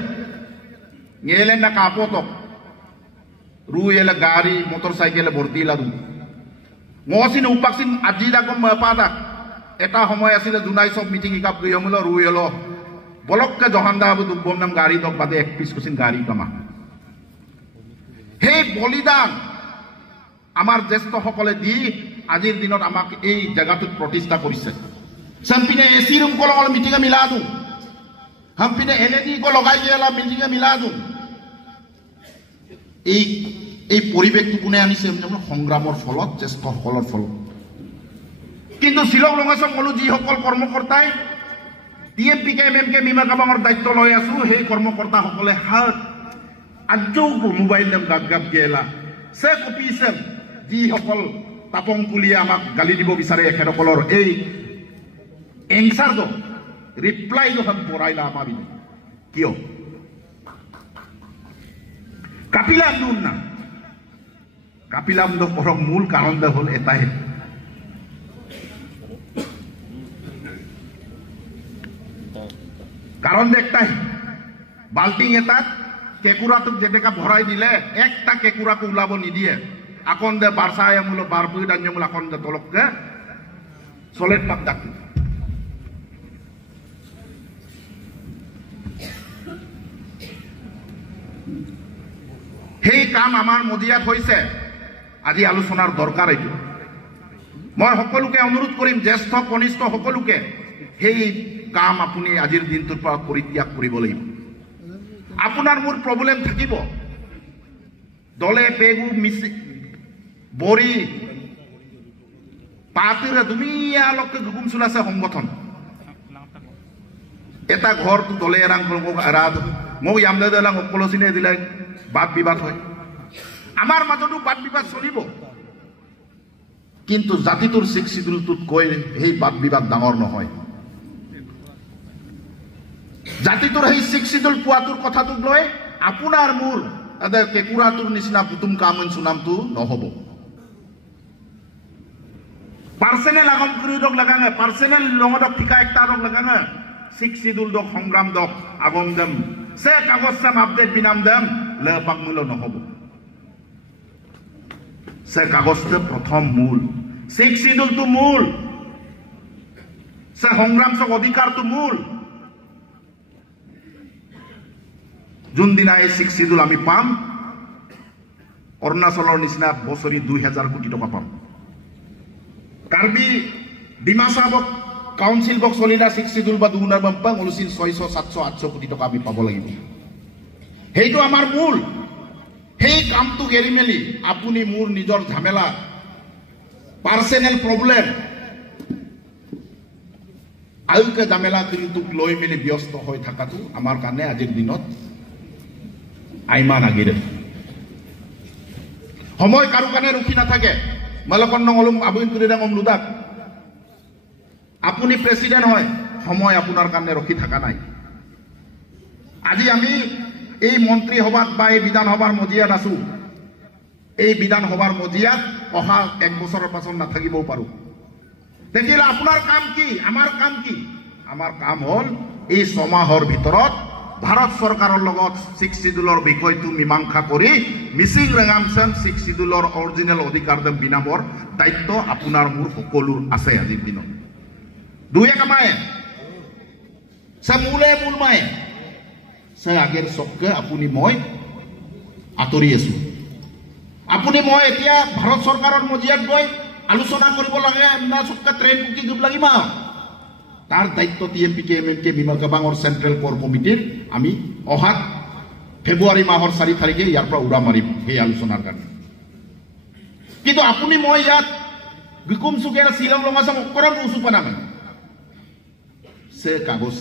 গেলে না কাপতক রুয়েলে গাড়ি মোটরসাইকেলে ভর্তি লাগু মহসিন উপাকসিন আজি লাগম পাদা এটা সময় আছিল জুনাই সব মিটিং কাপ গয়মল রুয়েল বলককে জহান্দা আবু দুবম নাম গাড়ি দক বাদে এক পিস কুসিন গাড়ি কামা সেই বলিদান আমাৰ জ্যেষ্ঠ সকলে দি আজিৰ দিনত আমাক এই জায়গাটোত প্ৰতিষ্ঠা কৰিছে সম্পিনে এসি রুম কল মিটিংে মিলা দু সম্পিনে এলইডি কো লগাই গেলা মিটিংে মিলা দু এই পৰিবেশটো কোনে আনিছে সংগ্ৰামৰ ফলত জ্যেষ্ঠ সকলৰ ফলত কিন্তু শিলং লংগসম গলু যি সকল কৰ্মকৰ্তাই টিএমপিকে এমএমকে মিমাকাবাঙৰ দায়িত্ব লৈ আছো সেই কৰ্মকৰ্তা সকলে হাত আজও মোবাইল নাম গাপ গাপ গেলা সে কপিছে যি সকল তাপং কুলিয়ে আমাক গালি দিব বিচাৰে এখেতসকলৰ এই এনসার দো রিপ্লাই দো হাম পড়াইলা পাবি কিয় কাপিলাম দুন না কাপিলাম দো পর মূল কারণ দা হল এটাই কারণ একটাই বাল্টিং এটা কেকুরাটো যেটা ভরাই দিলে একটা কেকুরাকে উলাব নিদিয়ে আকন দে বারসায় মূল বারপুই দাঞ্জমূল আকন দে তলককে সলেট পাক ডাকি সেই কাম আমাৰ মজিয়াত হৈছে আজি আলোচনাৰ দৰকাৰ এইটো মই সকলোকে অনুৰোধ কৰিম জ্যেষ্ঠ কনিষ্ঠ সকলোকে সেই কাম আপুনি আজিৰ দিনটোৰ পৰা পৰিত্যাগ কৰিব লাগিব আপোনাৰ মোৰ প্ৰবলেম থাকিব দলে পেগু মিছি বৰি পাতিৰে দুনিয়ালৈকে গুগুম চলাছে সংগঠন এটা ঘৰটো দলে এৰাং এৰাদ মোক ইয়ামদে দেলাং অকলচিনে দিলে বাদ বিবাদ হয় আমাৰ মাজতো বাদ বিবাদ চলিব কিন্তু জাতিটোৰ 60 কৈ সেই বাদ বিবাদ ডাঙৰ নহয় জাতিটোৰ সেই 60 পোৱাটোৰ কথাটোক লৈ আপোনাৰ মোৰ ada kekuratur nisna putum kamen sunam tu nohobo personal agam kuri dok lagange personal longodok tika ekta dok lagange sik sidul dok hongram dok agom dem se kagos sam update binam dem le bakmulo nohobo se kagos te prothom mul sik sidul tu mul se hongram sok odhikar tu mul jundina এই sik sidul ami pam অৰুণাচলৰ নিচিনা বছৰি 2000 কোটি টকা পাম কাৰ্বি ডিমাসাবক কাউন্সিল বক চলিলা 6 শিডিউল বা দুগুণাৰ বাম্পা অনুচিল 600 700 800 কোটি টকা আমি পাব লাগিব হেইটো আমাৰ মূল হেই কামটো গেৰি মেলি আপুনি মোৰ নিজৰ ঝামেলা পাৰ্সোনাল প্ৰবলেম আইকে ঝামেলা কিন্তু লৈ মেলি ব্যস্ত হৈ থাকাটো আমাৰ কাৰণে আজিৰ দিনত আইমান আগিৰে সময় কারো কানে রুখি না থাকে মালকন নলম আবুন তুলি ডাঙম লুদাক আপনি প্রেসিডেন্ট হয় সময় আপনার কানে রুখি থাকা নাই আজি আমি এই মন্ত্রী সভাত বা এই বিধানসভার মজিয়াত আছো এই বিধানসভার মজিয়াত অহা এক বছরের পাছত না থাকিবও পারো দেখিলে আপনার কাম কি আমার কাম কি আমার কাম হল এই সমাহর ভিতরত ভারত সরকারের লগত 6 শিডিউলৰ বিষয়টো মীমাংসা কৰি মিসিং ৰেঙামছাম 6 শিডিউলৰ অৰিজিনাল অধিকাৰ দম বিনামৰ দায়িত্ব আপোনাৰ মোৰ সকলোৰ আছে আজিৰ দিনত দুয়ে কামায় সমুলে মুলমায় সে আগেৰ সবকে আপুনি মই আতৰি আছো আপুনি মই এতিয়া ভাৰত সৰকাৰেৰ মজিয়াত গৈ আলোচনা কৰিব লাগে না সবকে ট্ৰেন বুকিং কৰিব লাগিব তাৰ দায়িত্ব টিএমপি এমএমকে বিমানবাঙৰ সেন্ট্ৰাল কোৰ কমিটিৰ আমি অহাত ফেব্ৰুয়াৰি মাহৰ 4 তাৰিখে ইয়াৰ পৰা উড়া মারিম এই আলোচনার কারণে কিন্তু আপনি মই ইয়াত বিকুম সুকের শিলং লঙাসাম অকরম উসু পানামে সে কাগজ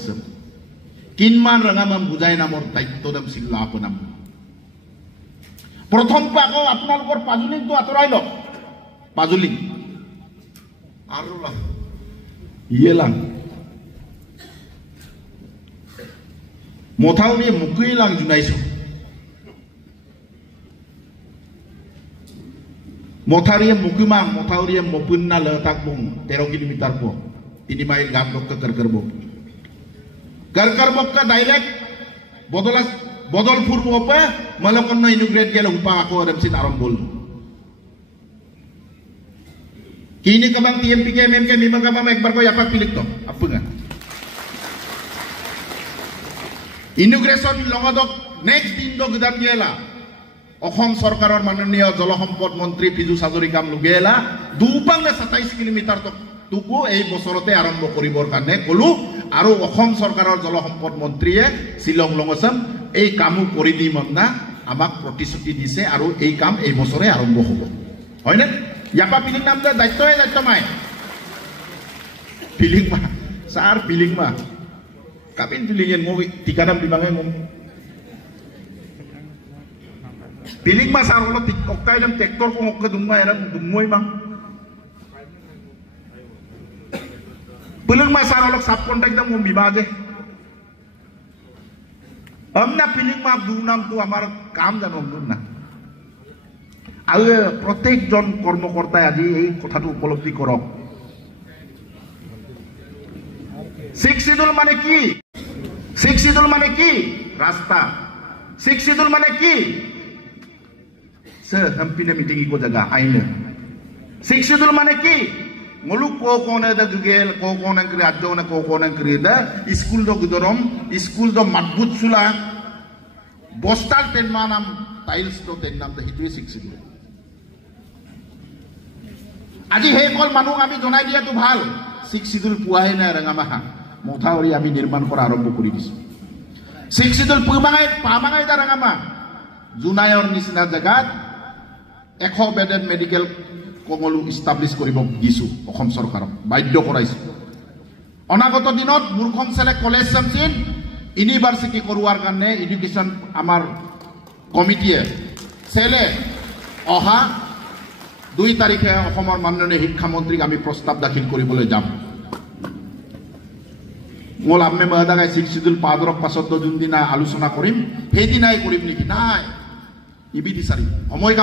কিনমান রঙামাম বুঝাই নামৰ দায়িত্ব দাম সিল্লা আপনাম প্ৰথম পাকো আপোনালোকৰ পাজুলিং তো আতৰাই লওক পাজুলিং আৰু ইয়েলাং মথাউরি মুকুইলাং জুনাইছো মথাউরি মুকুমা মথাউরি মপুন্না লতাক মুং 13 কিলোমিটার পো 3 মাইল গাম দক্ক করকরবক করকরবক ডাইরেক্ট বদলপুর ওপে মলকন্ন ইনুগ্রেট গেল উপা আকো রমসিত আরম্ভ বল কিনি কবাং টিএমপি কে এমএমকে মিমগামাম একবার কো ইয়াপা পিলিক তো আপুঙ্গা ইনোগ্রেশন লগদক নেক্সট দিন দক গদান গেলা অসম সরকারের মাননীয় জলসম্পদ মন্ত্রী পিজু হাজৰিকাম লুগেলা 27 কিলোমিটাৰ তক টুকু এই বছৰতে আৰম্ভ কৰিবৰ কাৰণে কলু আৰু অসম সৰকাৰেৰ জলসম্পদ মন্ত্ৰীয়ে শিলং লঙসম এই কামো কৰি দিম না আমাক প্ৰতিশ্ৰুতি দিছে আৰু এই কাম এই বছৰে আৰম্ভ হ'ব হয়নে ইয়াপা পিলিং নাম দায়িত্ব মাই পিলিং মা সার পিলিং মা kapin pilingin mo tikadam di bangay mo piling masar lo tikok kay ng tektor kung ok dumay ram dumoy mang piling masar lo sap kontak dam mo bibaje amna piling ma dunam tu amar কাম জানম না আৰু প্ৰত্যেকজন কৰ্মকৰ্তাই আজি এই কথাটো উপলব্ধি কৰক 6 শিডিউল মানে কি 6 শিডিউল মানে কি রাস্তা 6 শিডিউল মানে কি সে হাম্পিনে মিটিং কো জায়গা আইনে 6 শিডিউল মানে কি মলু কো কোনে দা গুগেল কো কোনে করে আজনে কো কোনে করে দা স্কুল দ গুদরম স্কুল দ মাদবুত সুলা বস্তাল তেন মানাম টাইলস তো তেন নাম দা হিটুই 6 শিডিউল আজি হে কল মানুহ আমি জনাই দিয়াটো ভাল 6 শিডিউল পুৱাই না ৰঙামাহা মথাউৰি আমি নিৰ্মাণ কৰা আৰম্ভ কৰে দিছি 6 শিডিউল পামাঙাই দাৰাঙামা জুনাইৰ নিচিনা জায়গাত 100 বেডেড মেডিকেল কমলু ইস্টাবলিশ কৰিব দিছো অসম সৰকাৰক বাধ্য কৰাইছো অনাগত দিনত মূৰ্খম সেলে কলেজ সামচিন ইউনিভাৰ্সিটি কৰোৱাৰ কাৰণে এডুকেশন আমাৰ কমিটিয়ে সেলে অহা 2 তাৰিখে অসমৰ মাননীয় শিক্ষামন্ত্ৰীক আমি প্ৰস্তাৱ দাখিল কৰিবলৈ যাম মোল আমি মহাদাগাই 6 শিডিউল পাদরক পাছত যোন দিনা আলোচনা করিম সেই দিনাই করিম নেকি নাই ইবি দিছাৰি সময়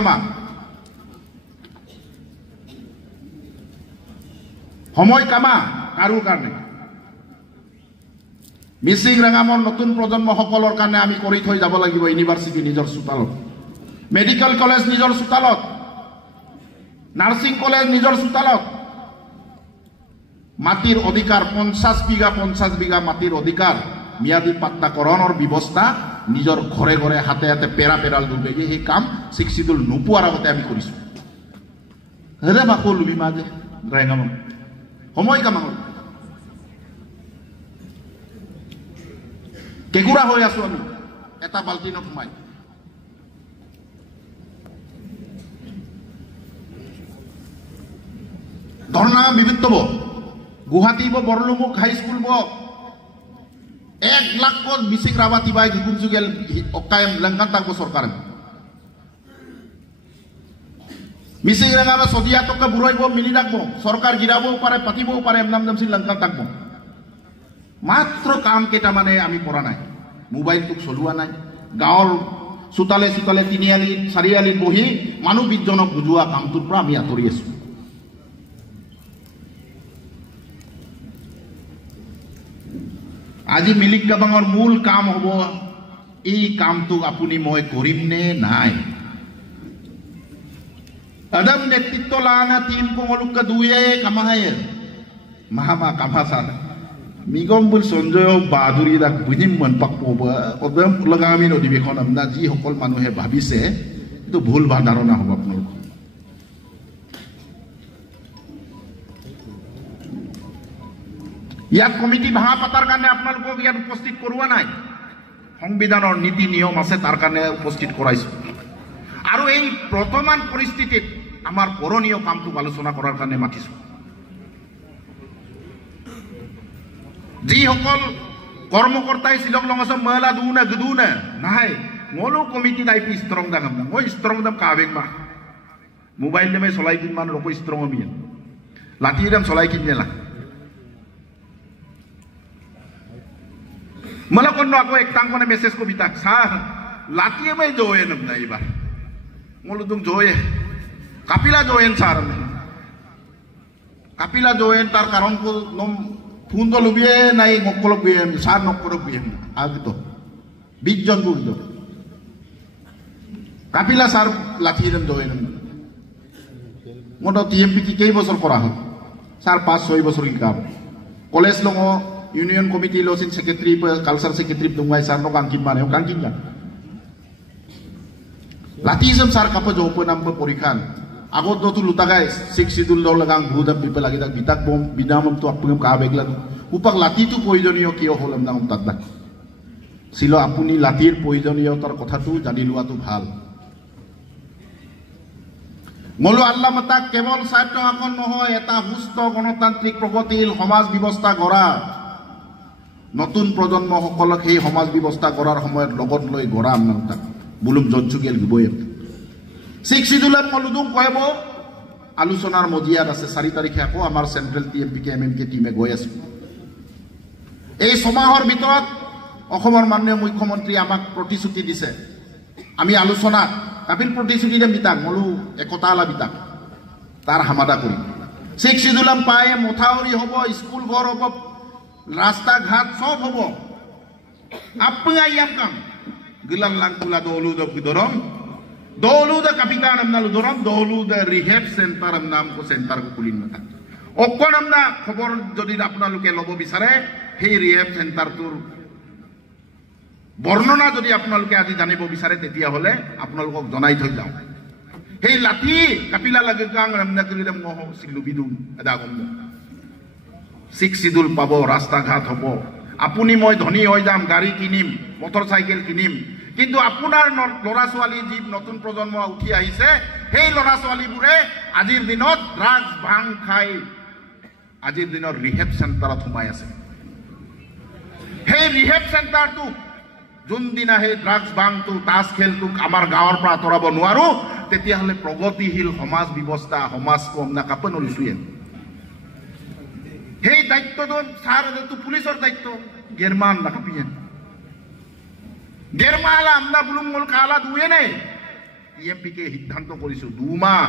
কামা কাৰো কাৰণে মিচিং ৰাঙামৰ নতুন প্ৰজন্মসকলৰ কাৰণে আমি কৰি থৈ যাব লাগিব ইউনিভাৰ্চিটি নিজৰ চোতালত মেডিকেল কলেজ নিজৰ চোতালত নাৰ্ছিং কলেজ নিজৰ চোতালত মাটিৰ অধিকাৰ 50 বিঘা মাটিৰ অধিকাৰ ম্যাদী পাট্টাকৰণৰ ব্যৱস্থা নিজৰ ঘৰে ঘৰে হাতে হাতে পেৰাল দুবে সেই কাম শিক্ষিতুল নোপোৱাৰ আগতে আমি কৰিছো হেৰে বাকো লুবি মাজে ৰাঙামন সময় কামাও কেকুৰা হৈ আছো আমি এটা বাল্টিনত সোমাই ধৰ্ণা বিবিধ গুৱাহাটী বৰলুমুখ হাইস্কুল 1 লাখ মিচিং রাবাতি বাই গুগুম যুগেল অকায়ম লঙ্কান তাকবো সরকার মিচিং রাঙাবে সদিয়া টকা বুড়াইব মিলি রাখবো সরকার গিরাবও পারে পাতিবও পারে এমনাম দামসি লঙ্কান তাকবো মাত্র কাম কেটা মানে আমি করা নাই মোবাইল টুক চলোৱা নাই গাঁৱৰ চোতালে চোতালে 3 আলি 4 আলি বহি মানুহ 20 জনক বুজোৱা কামটোৰ পৰা আমি আঁতৰি আছো আজি মিলিক গাবাঙৰ মূল কাম হ'ব এই কামটো আপুনি মই কৰিম নে নাই আদম নেতৃত্ব লানা টিম কো মলুক দুয়ে কামাহায় মাহামা কামাসা মিগম বুল সঞ্জয় বাহাদুৰি দাক বুজিম মন পাকব অদম লগামি অধিবেশন আমনা যি সকল মানুহে ভাবিছে এটো ভুল ধাৰণা হ'ব আপোনালোক ইয়াত কমিটি ভাঙা পাতাৰ কাৰণে আপোনালোকক ইয়াত উপস্থিত কৰোৱা নাই সংবিধানৰ নীতি নিয়ম আছে তাৰ কাৰণে উপস্থিত কৰাইছো আৰু এই বৰ্তমান পৰিস্থিতিত আমাৰ কৰণীয় কামটো আলোচনা কৰাৰ কাৰণে মাতিছো যি সকল কৰ্মকৰ্তাই শিলং লঙাসম মহলা দুনা গদুনা নাই মলো কমিটি দাইপি ষ্ট্ৰং দাম না মই ষ্ট্ৰং দাম কাবেং মা মোবাইল নেমে চলাই কিন মান ৰকো ষ্ট্ৰং মিয়া লাঠি দাম চলাই কিন নেলা मला कोण ako एक टांग कोने मेसेज को बिता सा लाठी में जोए नम नहीं बार मोलो तुम जोए कापिला जोएन सार कापिला जोएन तार कारण को नम फून तो लुबिए नहीं मोकलो बिए सार नोकरो बिए आग तो 20 জন बुझो कापिला सार लाठी दम जोए नम मोटो टीएमपी की कई बছর করা হয় सार 5-6 বছর की काम college logo Union Committee Losin Secretary, Culture Secretary, Dungai Sarno Kankin Mane, Kankin. Latism Sarkapa open number Porikan. Agot do to Lutagay, 6 Sidul Dolagang, Buddha people like that, Bitak bomb, Bidam to Apum Kabegla, Upak Latitu poison your Kio Holam down Tadak. Silo Apuni Latir poison your Kotatu, Jadiluatu Hal. Molo Allah Matak, Kevon Sato Akon Moho, Eta Husto, Gonotantric Progotil, Homas Bibosta Gora. নতুন প্ৰজন্মসকলক এই সমাজ ব্যৱস্থা কৰাৰ সময়ত লগত লৈ গৰাম নতা বুলুম জঞ্চুগেল গবয়ে শিক্ষিতুলাত মলুদুম কয়ব আলোচনাৰ মজিয়াত আছে 4 তাৰিখে আকৌ আমাৰ সেন্ট্ৰেল টিএমপি কে এমএমকে টিমে গৈ আছে এই সমাহৰ ভিতৰত অসমৰ মাননীয় মুখ্যমন্ত্ৰী আমাক প্ৰতিশ্ৰুতি দিছে আমি আলোচনা কাপিল প্ৰতিশ্ৰুতি দে বিতাক মলু একতা আলা বিতাক তাৰ হামাদা কৰি শিক্ষিতুলাম পায় মথাউৰি হ'ব স্কুল ঘৰ হ'ব रास्ता घाट सब होबो आपंगा यामकाम गिलां लांकुला दोलु द बिदरम दोलु द कापितान नाम दोरम दोलु द रिहेब सेंटर नाम को सेंटर को कुलिन मता অকন আমনা খবর যদি আপোনালোকে লব বিচাৰে সেই ৰিহেব সেন্টাৰ তোৰ বৰ্ণনা যদি আপোনালোকে আজি জানিব বিচাৰে তেতিয়া হলে আপোনালোকক জনাই থৈ যাও সেই লাঠি কাপিলা লাগে গাং আমনা কৰিলে মহ সিলুবিদু আদাগম 6 শিডিউল পাবো ৰাস্তা ঘাট হবো আপুনি মই ধনী হৈ যাম গাড়ী কিনিম মোটৰসাইকেল কিনিম কিন্তু আপোনাৰ লৰা ছোৱালী যি নতুন প্ৰজন্ম উঠি আহিছে সেই লৰা ছোৱালীবোৰে আজিৰ দিনত ড্ৰাগছ ভাং খাই আজিৰ দিনৰ ৰিহেব সেন্টাৰত সোমাই আছে সেই ৰিহেব সেন্টাৰটো যোন দিনা সেই ড্ৰাগছ ভাংটো তাস খেলটো আমাৰ গাঁৱৰ পৰা আঁতৰাব নোৱাৰো তেতিয়া হলে প্ৰগতিশীল সমাজ ব্যৱস্থা সমাজ কম না কাপন লুচুয়ে সেই দায়িত্ব তো সার তো পুলিশের দায়িত্ব গেরমান লাগাপিয়েন গেরমালা আমরা বুলুমল কালা দুয়ে নেই টিএমপিকে সিদ্ধান্ত কৰিছো 2 মাহ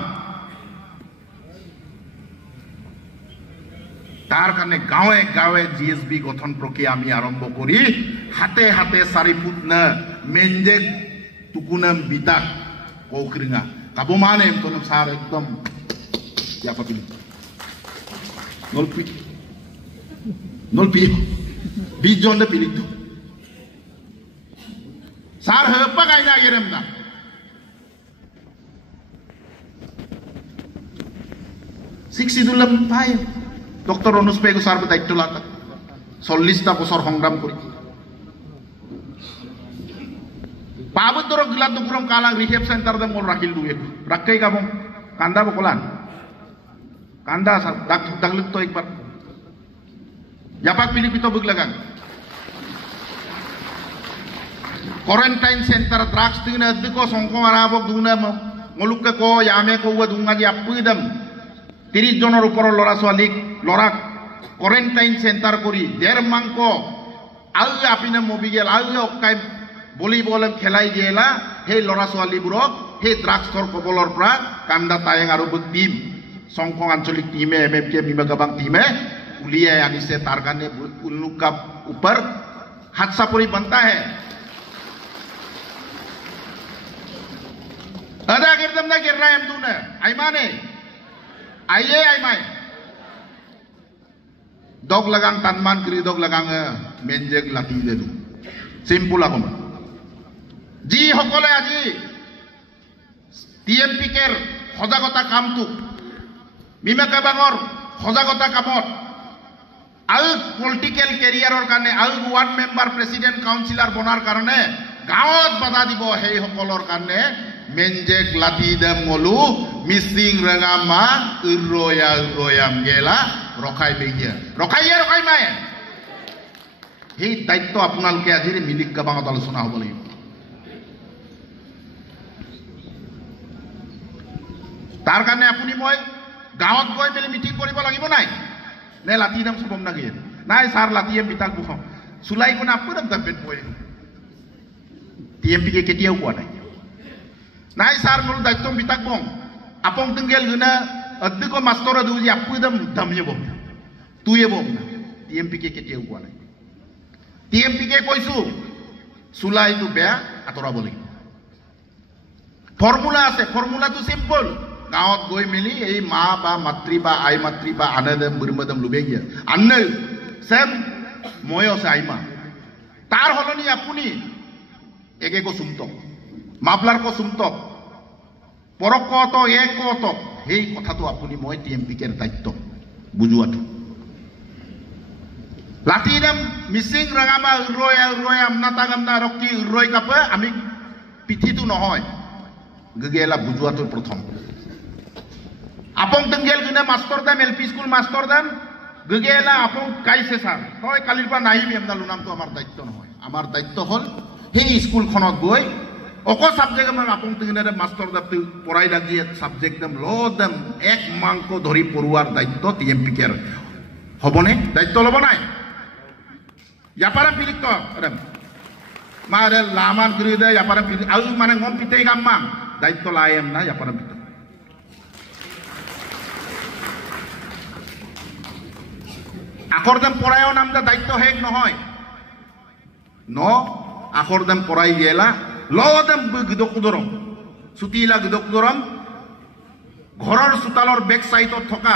তাৰ কাৰণে গাঁৱে গাঁৱে জিএসবি গঠন প্রক্রিয়া আমি আরম্ভ করি হাতে হাতে 4 ফুট না মেনজে তুকুনাম বিতাক কৌকরিঙা কাবুমানে তোন সার একদম ইয়া পাপিল নলপি 20 জন পিলিত সার হেপা গাইনা গেরম না শিক্ষিতুল্লাহ ভাই ডক্টর অনুজ পেগু সার দায়িত্ব লাতা 40টা বছর সংগ্রাম করি পাবদর গিলা দুগ্রম কালা রিহেব সেন্টার দে মোর রাখিল দুয়ে রাখাই গাবো কান্দা বকলান কান্দা দাগলুক তো একবার জাপাক পিলিপিত বুক লাগান কোয়ারেন্টাইন সেন্টার ড্রাগস দিনে দিকো সংকো আরাবক দুনা মলুককে কো ইয়ামে কো দুঙ্গা জি আপুইদম 30 জনের উপর লড়া ছোৱালী লড়া কোয়ারেন্টাইন সেন্টার করি 1.5 মাংক আউ আপিনে মবিগেল আউ অকাই ভলিবল খেলাই গেলা সেই লড়া ছোৱালীবোৰক সেই ড্ৰাগছৰ কবলৰ পৰা কান্দা তায়েং আৰু টিম সংকং আঞ্চলিক টিমে এমএফকে বিভাগবাং টিমে উলিয়াই আনিছে তাৰ কাৰণে উল্লুক का ऊपर हाथ सापुरी बनता है अदा गिरदम ना गिर रहा है हम दूने आईमाने आइए आईमाय dog lagang tanman kiri dog lagang menjek lati dedu simple akom ji hokole aji TMP ker সজাগতা কামটো মিমেকা বাঙৰ সজাগতা কামত আউ পলিটিক্যাল ক্যাৰিয়াৰৰ কাৰণে আউ ওয়াৰ্ড মেম্বাৰ প্ৰেসিডেন্ট কাউন্সিলৰ বনাৰ কাৰণে গাঁৱত বাধা দিব সেই সকলৰ কাৰণে menjek lati dem ngolu missing rangama royam gela rokai begia rokai mai he daitto apnaloke ajire milik gabangot alochona hobo লাগিব tar karone apuni moi gaot goi meli meeting koribo lagibo nai ne lati dam sobom nagi nai sar lati em bitak bukham sulai kona apudam dampet boy TMP ke ketiau ko nai nai sar nol daittom bitak bong apong tenggel guna adde ko master adu ji apudam damye bom tuye bom TMP ke ketiau ko nai TMP ke koisu sulai tu bea atora boli formula ase formula tu simple গাঁৱত গৈ মেলি এই মা বা মাতৃ বা আই মাতৃ বা আনেদম বুরমদম লুবেগিয়া আন্নে সেম মই আছে আইমা তার হলনি আপুনি একে কো সুমতক মাপলার কো সুমতক পরক কত এক কত এই কথাটো আপুনি মই TMP কেৰ দায়িত্ব বুজুৱাটো লাটিৰাম মিসিং ৰাঙামা উৰয় আমনাতা গামনা ৰকি উৰয় কাপে আমি পিঠিটো নহয় গগেলা বুজুৱাটো প্ৰথম আপং তেঙ্গেল গুনে মাস্টার দাম এলপি স্কুল মাস্টার দাম গগেলা আপং কাইছে স্যার তই কালির পা নাহিবি আমনা লুনাম তো আমার দায়িত্ব নহয় আমার দায়িত্ব হল সেই স্কুলখনত গৈ অক সাবজেক্ট আমার আপং তেঙ্গেলে মাস্টার দাম পড়াই লাগি সাবজেক্ট দাম ল দাম এক মাংক ধরি পড়ুয়ার দায়িত্ব TMP কের হবনে দায়িত্ব লব নাই ইয়াপারা পিলিক আরাম মারে লামান গরি দে ইয়াপারা পিলি আউ মানে গম পিতেই গাম্মা দায়িত্ব লাইম না ইয়াপারা পিতে আখরদাম পড়ায়ও নামদা দায়িত্ব হেক নহয় ন আখরদাম পড়াই গেলা লদাম গদক দরম সুতিলা গদক দরম ঘৰৰ সুতালৰ বেক সাইডত থকা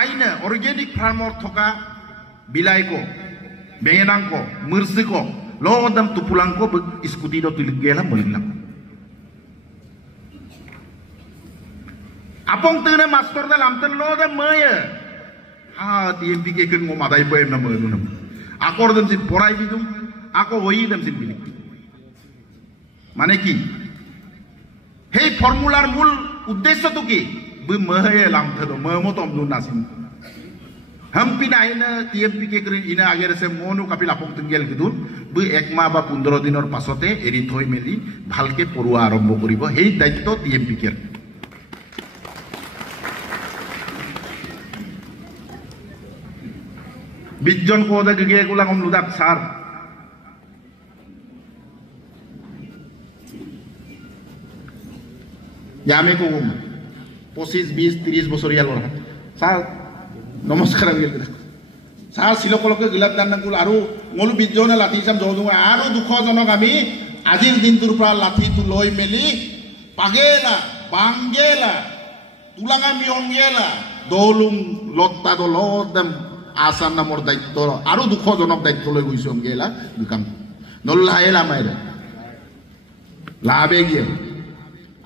আইনে অর্গানিক ফার্মর থকা বিলাইকো বেঙেনাংকো মুরসিকো লদাম তুপুলাংকো স্কুটি দ তুলি গেলা মলিলাম আপং তেনে মাস্টার দা লামতেন লদাম ময়ে TMP ke kan ngomadai poem na mo nunam akor dam sin porai bidum ako hoi dam sin bilik মানে কি সেই ফর্মুলার মূল উদ্দেশ্য তো কি বে মহে লামথে তো মমতম দু নাসিন হাম্পি নাইনা TMP কে করে ইনা আগের সে মনু কাপিল আপং তেঙ্গেল গদুন বে এক মা বা 15 দিনৰ পাছতে এৰি থৈ মেলি ভালকে পড়ুৱা আৰম্ভ কৰিব সেই দায়িত্ব TMP কে 20 জন কোদা গগে গুলা কম লুদাক সার আমি কব 25-20-30 বছৰীয়া ল'ৰা ছাৰ নমস্কাৰ ছাৰ চিলকলকে গিলাপ দান নাকুল আৰু মলো 20 জনে লাঠি চাম জড়ো আৰু 200 জনক আমি আজিৰ দিনটোৰ পৰা লাঠিটো লৈ মেলি পাগেলা বাংগেলা তুলাঙা মিয়ংগেলা দৌলুং লত্তা দলদম আসাম নামৰ দায়িত্ব আৰু 200 জনক দায়িত্ব লৈ গৈছো অংগেলা দুকাম নল্লাহেলা মাইৰে লাভে গিয়ে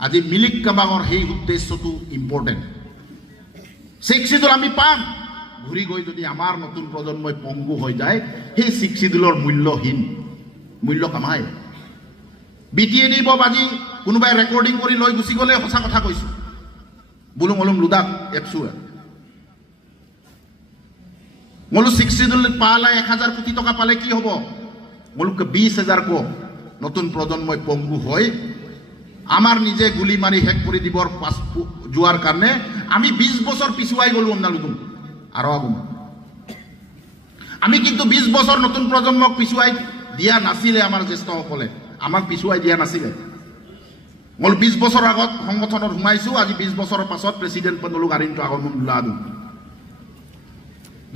আজি মিলিক কাবাঙৰ সেই উদ্দেশ্যটো ইম্পৰ্টেণ্ট শিক্ষিত আমি পাম ঘূৰি গৈ যদি আমাৰ নতুন প্ৰজন্মই পংগু হৈ যায় সেই শিক্ষিতৰ মূল্যহীন মূল্য কামায় বিটিয়ে দিব বাজি কোনোবাই ৰেকৰ্ডিং কৰি লৈ গুচি গ'লে সঁচা কথা কৈছো বুলুং অলুম লুদাক এপছু মলো শিক্ষিত পালে 1000 কোটি টকা পালে কি হ'ব মলোকে 20,000 কো নতুন প্ৰজন্মই পংগু হৈ আমাৰ নিজে গুলি মাৰি হেক কৰে দিবৰ যোৱাৰ কাৰণে আমি 20 বছৰ পিছুৱাই গলো অন্যালুদুম আৰ আগুম আমি কিন্তু 20 বছৰ নতুন প্ৰজন্মক পিছুৱাই দিয়া নাছিলে আমাৰ জ্যেষ্ঠসকলে আমাক পিছুৱাই দিয়া নাছিলে মল 20 বছৰ আগত সংগঠনত সোমাইছো আজি 20 বছৰৰ পাছত প্ৰেসিডেন্ট পদলু গাড়ীটো আগমন লাদু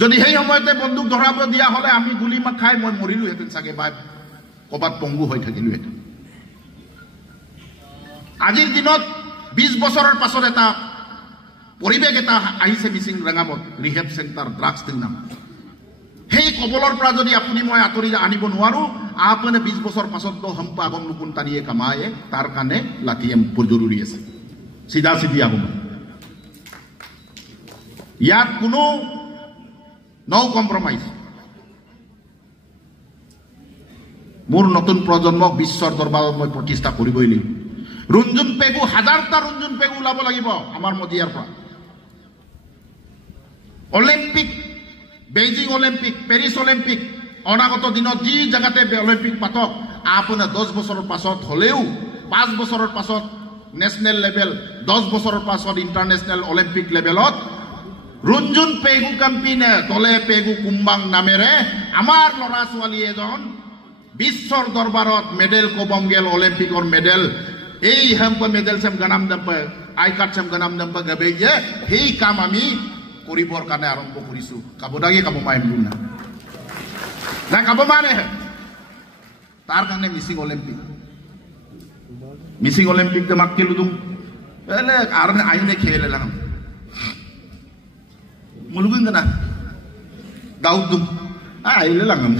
যদি সেই সময়তে বন্দুক ধৰাব দিয়া হলে আমি গুলি খাই মই মৰিলো হেতেন চাগে বা কবাত পংগু হৈ থাকিলো হেতেন আজিৰ দিনত 20 বছৰৰ পাছত এটা পৰিবেশ এটা আহিছে মিছিং ৰঙামত ৰিহেব সেন্টাৰ ড্ৰাগছ টিং নাম সেই কবলৰ পৰা যদি আপুনি মই আতৰি আনিব নোৱাৰো আপনে 20 বছৰ পাছত তো হম্পা আগম লুকুন তানিয়ে কামায়ে তাৰ কাৰণে লাঠিএম জৰুৰী আছে সিধা সিধি আগম ইয়াত কোনো নো কম্প্ৰমাইজ মোৰ নতুন প্ৰজন্মক বিশ্বৰ দৰবাৰত মই প্ৰতিষ্ঠা কৰিবই লাগিব ৰঞ্জন পেগু হাজাৰটা ৰঞ্জন পেগু ওলাব লাগিব আমাৰ মজিয়াৰ পৰা অলিম্পিক বেইজিং অলিম্পিক প্যাৰিস অলিম্পিক অনাগত দিনত যি জায়গাতে অলিম্পিক পাতক আপোনাৰ 10 বছৰৰ পাছত হলেও 5 বছৰৰ পাছত ন্যাশনাল লেভেল 10 বছৰৰ পাছত ইন্টাৰন্যাশনাল অলিম্পিক লেভেলত ৰঞ্জন পেগু কোম্পানি তলে পেগু কুম্বাং নামেৰে আমাৰ লৰা ছোৱালী এজন বিশ্বৰ দৰবাৰত মেডেল কবংগেল অলিম্পিকৰ মেডেল এই হাম্পা মেডেল সেম গানাম দম্প আই কার্ড সেম গানাম দম্প গবে যে হেই কাম আমি করিবর কানে আরম্ভ করিছো কাবদাগি কাম মাইম না না কাব মানে তার কানে মিসিং অলিম্পিক তে মাক কেলু দুম এলে আরনে আইনে খেলে লাগাম মুলগুন না দাউদ দুম আইলে লাগাম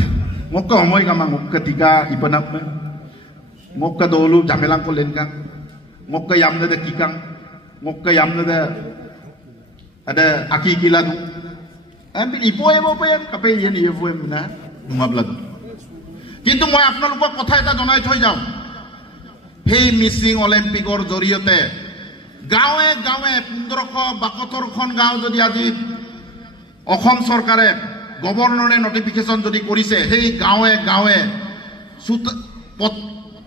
মক্কা সময় কামা মক্কা টিকা ইপনাপ Mokka dolu jamelang ko lenkang mokka yamna da kikang mokka yamna da ada akikila du ambil ipoe mo pa yan kape yen ipoe na dumablag কিন্তু মই আপোনালোকক কথা এটা জনাই থৈ যাও হেই মিছিং অলিম্পিকৰ জৰিয়তে গাঁৱে গাঁৱে 1572খন গাঁও যদি আজি অসম চৰকাৰে গভৰ্ণৰে নটিফিকেশন যদি কৰিছে হেই গাঁৱে গাঁৱে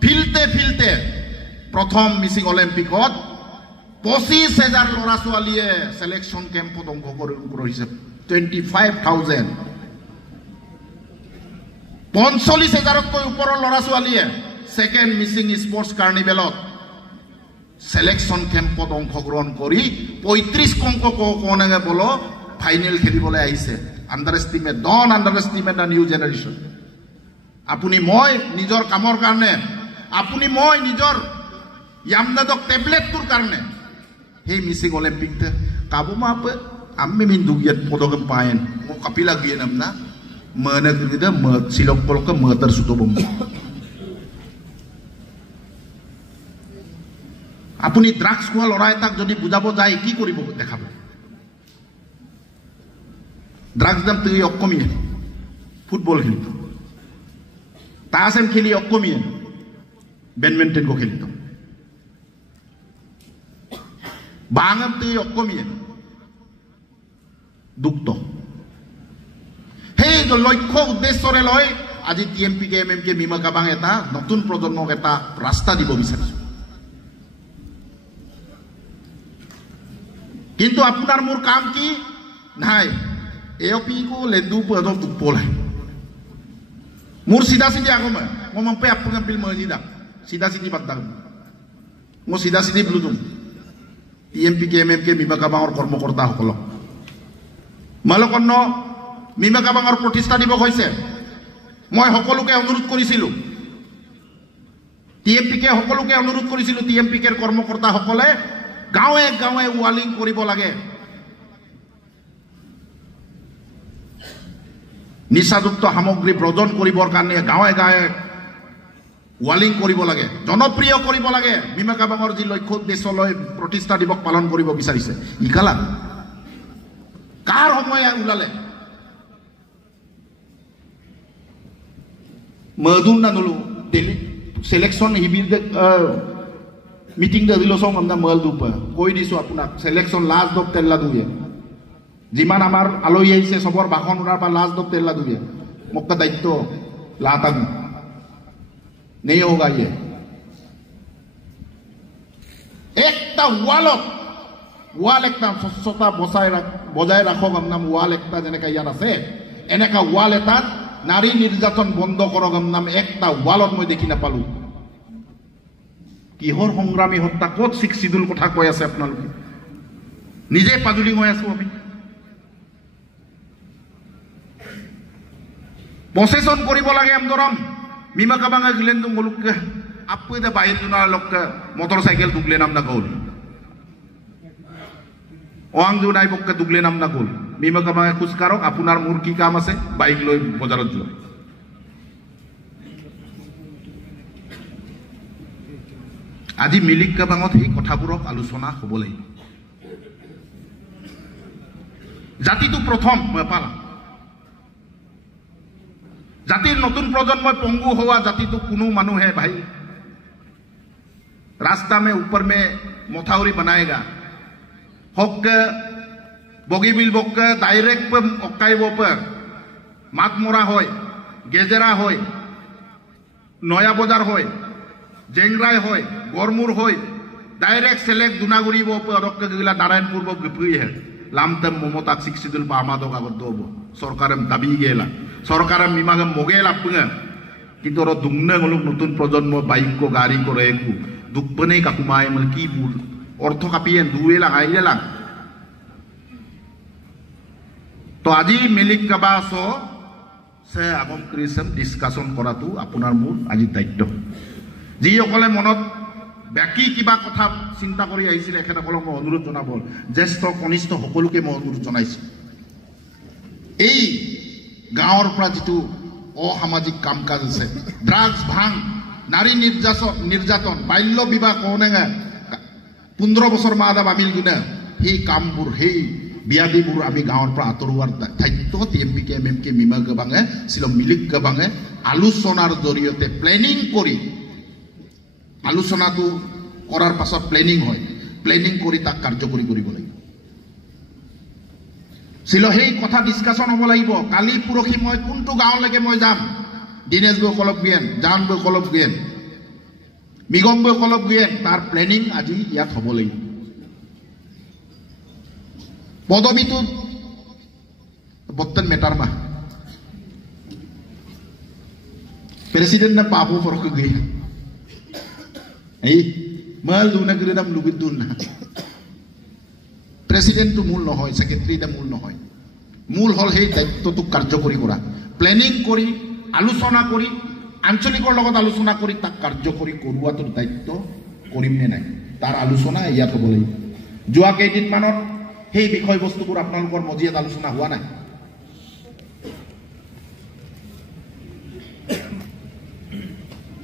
ফিলতে ফিলতে প্ৰথম মিছিং অলিম্পিকত 25,000 লৰা ছোৱালীয়ে সিলেকশন কেম্পত অংশগ্ৰহণ কৰিছে 25,000 45,000তকৈ ওপৰৰ লৰা ছোৱালীয়ে সেকেন্ড মিছিং স্পোৰ্টস কাৰ্নিভেলত সিলেকশন কেম্পত অংশগ্ৰহণ কৰি 35 অংক কোনে বলো ফাইনেল খেলিবলৈ আহিছে ডন আন্ডাৰএস্টিমেট দ্য নিউ জেনাৰেশন আপুনি মই নিজৰ কামৰ কাৰণে আপুনি মই নিজৰ ইয়ামনাদক টেবলেটটোৰ কাৰণে সেই মিছিং অলিম্পিকতে কাবু মাপ আমি মিন দুগিয়াত পদকম পায়েন ও কাপিলা গিয়েনাম না মনে করিদা সিলক পলক মতার সুতো বম আপুনি ড্রাগস খোৱা লৰা এটাক যদি বুজাব যায় কি কৰিব দেখাব ড্রাগস দাম তুই অকমিয়ে ফুটবল খেলিত তাসেম খেলি অকমিয়ে ব্যাডমিন্টন को खेलित বাঙাম তুই অকমিয়ে দুক্ত সেই লক্ষ্য উদ্দেশ্যৰে লৈ আজি টিএমপি কে এমএমকে মিমা কাবাং এটা নতুন প্ৰজন্মক এটা ৰাস্তা দিব বিচাৰিছো কিন্তু আপোনাৰ মোৰ কাম কি নাই এওপি কো লেন্দু পদক দুপলাই মোৰ সিধা সিধি আগমে মই মপে আপোনাক বিল মজিদা সিধা সিধি বাদ দাও মই সিধা সিধি ব্লুটুম TMPK MMK মিমা কাবাঙৰ কৰ্মকৰ্তাসকলক মালকন্ন মিমা কাবাঙৰ প্ৰতিষ্ঠা দিৱস হৈছে মই সকলোকে অনুৰোধ কৰিছিলোঁ TMPK সকলোকে অনুৰোধ কৰিছিলোঁ TMPKৰ কৰ্মকৰ্তাসকলে গাঁৱে গাঁৱে ৱালিং কৰিব লাগে নিচাযুক্ত সামগ্ৰী বৰ্জন কৰিবৰ কাৰণে গাঁৱে গাঁৱে ৱালিং কৰিব লাগে জনপ্ৰিয় কৰিব লাগে মিমা কাবাঙৰ যি লক্ষ্য উদ্দেশ্যলৈ প্ৰতিষ্ঠা দিৱস পালন কৰিব বিচাৰিছে ইকালা কাৰ সময় ওলালে মধুন নানলো দিল্লী সিলেকশন হিবিৰ মিটিং দিলো সং আমনা মল দুপ কৈ দিছো আপোনাক সিলেকশন লাষ্ট দব তেলা দুয়ে যিমান আমাৰ আলহী আহিছে সবৰ ভাষণ উৰাৰ পৰা লাষ্ট দব তেলা দুয়ে মক্কা দায়িত্ব লাতাং नहीं होगा ये একটা ওয়াল একটা স্বচ্ছতা বজাই ৰাখক আমনাম ওয়াল একটা যেনেকা ইয়াত আছে এনেকা ওয়াল এটাত নাৰী নিৰ্যাতন বন্ধ কৰক আমনাম একটা ওয়ালত মই দেখি নাপালো কিহৰ সংগ্ৰামী হত্যা ক'ত শিক্ষিদুল কথা কৈ আছে আপোনালোকে নিজে পাজুলি হৈ আছো আমি প্ৰচেছন কৰিব লাগে আমদৰম মিমা কাবাঙা গিলেন তো মুলুক আপু দে বাইর দুনা লোক মোটরসাইকেল দুগলে নাম না গোল ওয়াং জুনাই বককে দুগলে নাম না গোল মিমা কাবাঙা খুশকারক আপনার মোর কি কাম আছে বাইক লৈ বজারত যোৱা আজি মিলিক কাবাঙত এই কথাবোৰক আলোচনা হ'ব লাগিব জাতিটো প্ৰথম মই পালা জাতিৰ নতুন প্ৰজন্মই পঙ্গু হোৱা জাতিটো কোনো মানুহে ভাই रास्ता में ऊपर में मोथावरी बनाएगा हक बगीबिल बक डायरेक्ट पे अकाइब पर मातमरा होय गेजेरा होय नया बजार होय जेंग्राय होय गरमुर होय डायरेक्ट सेलेक्ट दुनागुरी पर रक गला नारायणपुर बक गफुई है लामतम ममता सिक्सिदुल पामादक आगत दोबो सरकारम दाबी गेला सरकारम मिमागम मोगेला पुंगा किन्तु र दुंगने गलुक नतुन प्रजन्म बाइक को गाड़ी करे एकु दुपने काकुमाय मल की बुल अर्थ कापियेन दुवेला आइलेला तो আজি মিলিক কাবাস সে আগম ক্রিসম ডিসকাশন কৰাটো আপোনাৰ মোৰ আজি দায়িত্ব যি অকলে মনত বাকি কিবা কথা চিন্তা কৰি আহিছিল এখেতসকলক মই অনুৰোধ জনাব জ্যেষ্ঠ কনিষ্ঠ সকলোকে মই অনুৰোধ জনাইছো এই গাঁৱৰ পৰা যিটো অসামাজিক কাম কাজ আছে ড্ৰাগছ ভাং নাৰী নিৰ্যাতন বাল্য বিবাহ কোনে 15 বছৰ মাদা বামিল গুনা সেই কামবোৰ সেই বিয়াদিবোৰ আমি গাঁৱৰ পৰা আঁতৰোৱাৰ দায়িত্ব TMPK MMK মিমা কাবাঙে শিলং মিলিক কাবাঙে আলোচনাৰ জৰিয়তে প্লেনিং কৰি আলোচনাটো কৰাৰ পাছত প্লেনিং হয় প্লেনিং কৰি তাক কাৰ্যকৰী কৰিব লাগিব শিলং সেই কথা ডিসকাশন হ'ব লাগিব কালি পুৰখি মই কোনটো গাঁৱলৈকে মই যাম दिनेश बो कलप गेन जान बो कलप गेन मिगम बो कलप गेन तार प्लेनिंग আজি ইয়াত হ'ব লাগিব পদবিটো বত্তন মেটার মা প্রেসিডেন্ট না পাবো ফরক গই এই মাল দুনা গরিদাম লুবিদুন না প্রেসিডেন্ট তো মূল নহয় সেক্রেটারি দা মূল নহয় মূল হল সেই দায়িত্বটো কাৰ্যকৰী কৰা প্লেনিং কৰি আলোচনা কৰি আঞ্চলিকৰ লগত আলোচনা কৰি তাক কাৰ্যকৰী কৰোৱাটোৰ দায়িত্ব কৰিম নে নাই তাৰ আলোচনা ইয়াত হ'ব লাগিব যোৱা কেইদিন মানত সেই বিষয়বস্তুবোৰ আপোনালোকৰ মজিয়াত আলোচনা হোৱা নাই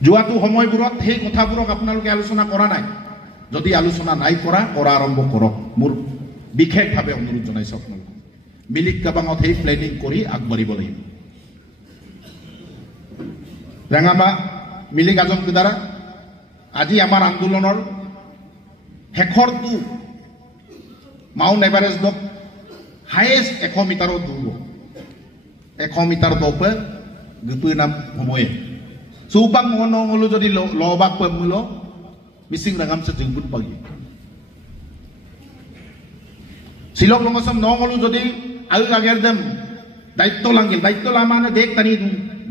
যোৱাটো সময়বোৰত সেই কথাবোৰক আপোনালোকে আলোচনা কৰা নাই যদি আলোচনা নাই কৰা আৰম্ভ কৰক মোৰ বিশেষভাৱে অনুৰোধ জনাইছো আপোনালোকক মিলিক কাবাঙত সেই প্লেনিং কৰি আগবাঢ়িব লাগিব রাঙামা মিলিক আজম দ্বারা আজি আমার আন্দোলনের শেষরটো মাউন্ট এভারেস্ট হাইয়েস্ট 100 মিটারত দৌড়ব 100 মিটার দৌপে গপু নাম সময়ে চৌপাং নহলো যদি লবাক পামুল মিসিং রাঙামসে জংবুত পাগি শিলক লংসম নহলো যদি আগে আগের দেম দায়িত্ব লাঙ্গিল দায়িত্ব লামানে দেখ টানি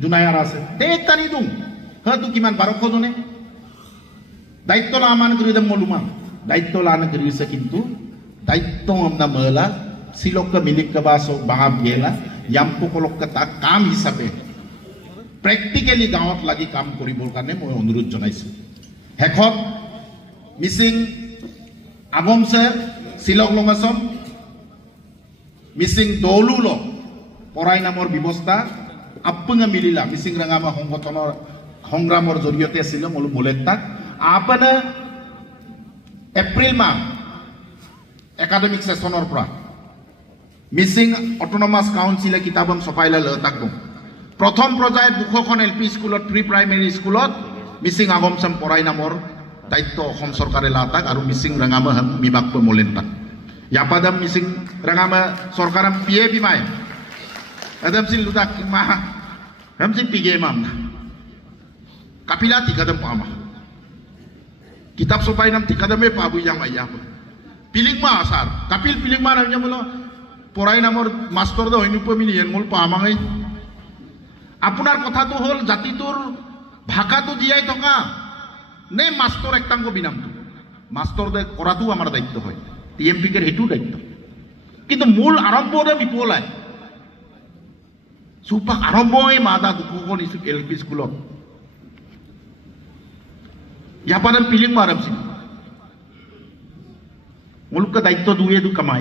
জুনায়ার আছে দেখ টানি দুং হয়তো কিমান 1200 জনে দায়িত্ব লামান করে দেম মলুমান দায়িত্ব লানা গরিছে কিন্তু দায়িত্ব আমনা মেলা সিলক মিলিক বাসো বাঙাব গেলা ইয়াম্পু কলক তা কাম হিসাবে প্ৰেক্টিকেলি গাঁৱত লাগি কাম কৰিবৰ কাৰণে মই অনুৰোধ জনাইছো হেখত মিসিং আগমছে সিলক লঙাসম মিসিং দৌলুল পৰাই নামৰ ব্যৱস্থা আপঙা মিলিলা মিসিং ৰঙামা সংগঠনৰ সংগ্ৰামৰ জৰিয়তে আছিল মলু মোলেক্তাক আপনা এপ্ৰিল মাহ একাডেমিক সেশনৰ পৰা মিসিং অটোনমাস কাউন্সিলে কিতাবন ছপাইলা লতাক প্ৰথম পৰ্যায়ত 200খন এলপি স্কুলত প্ৰি প্ৰাইমেৰী স্কুলত মিসিং আগমসম পৰাই নামৰ দায়িত্ব অসম চৰকাৰে লাতাক আৰু মিসিং ৰঙামা বিভাগটো মোলেন্তাক ইয়াপাদম মিসিং ৰঙামা চৰকাৰম পিয়ে বিমাই adam sin ludak ma ham sin pige mam kapila tikadam pama kitab sopai nam tikadam me pabu yang ayah piling ma asar kapil piling ma namanya mulo porai namor master do hinu pemili yen mul pama ngai apunar kotha to hol jati tur bhaka to jiyai toka ne master ektang ko binam tu master de koratu amar daitto hoy tmp ker hetu daitto kintu mul arambho de bipolai supak aramboi mada dukukon isu LP sekolah. Ya pada piling maram sih. Muluk ke daito duwe du kamai.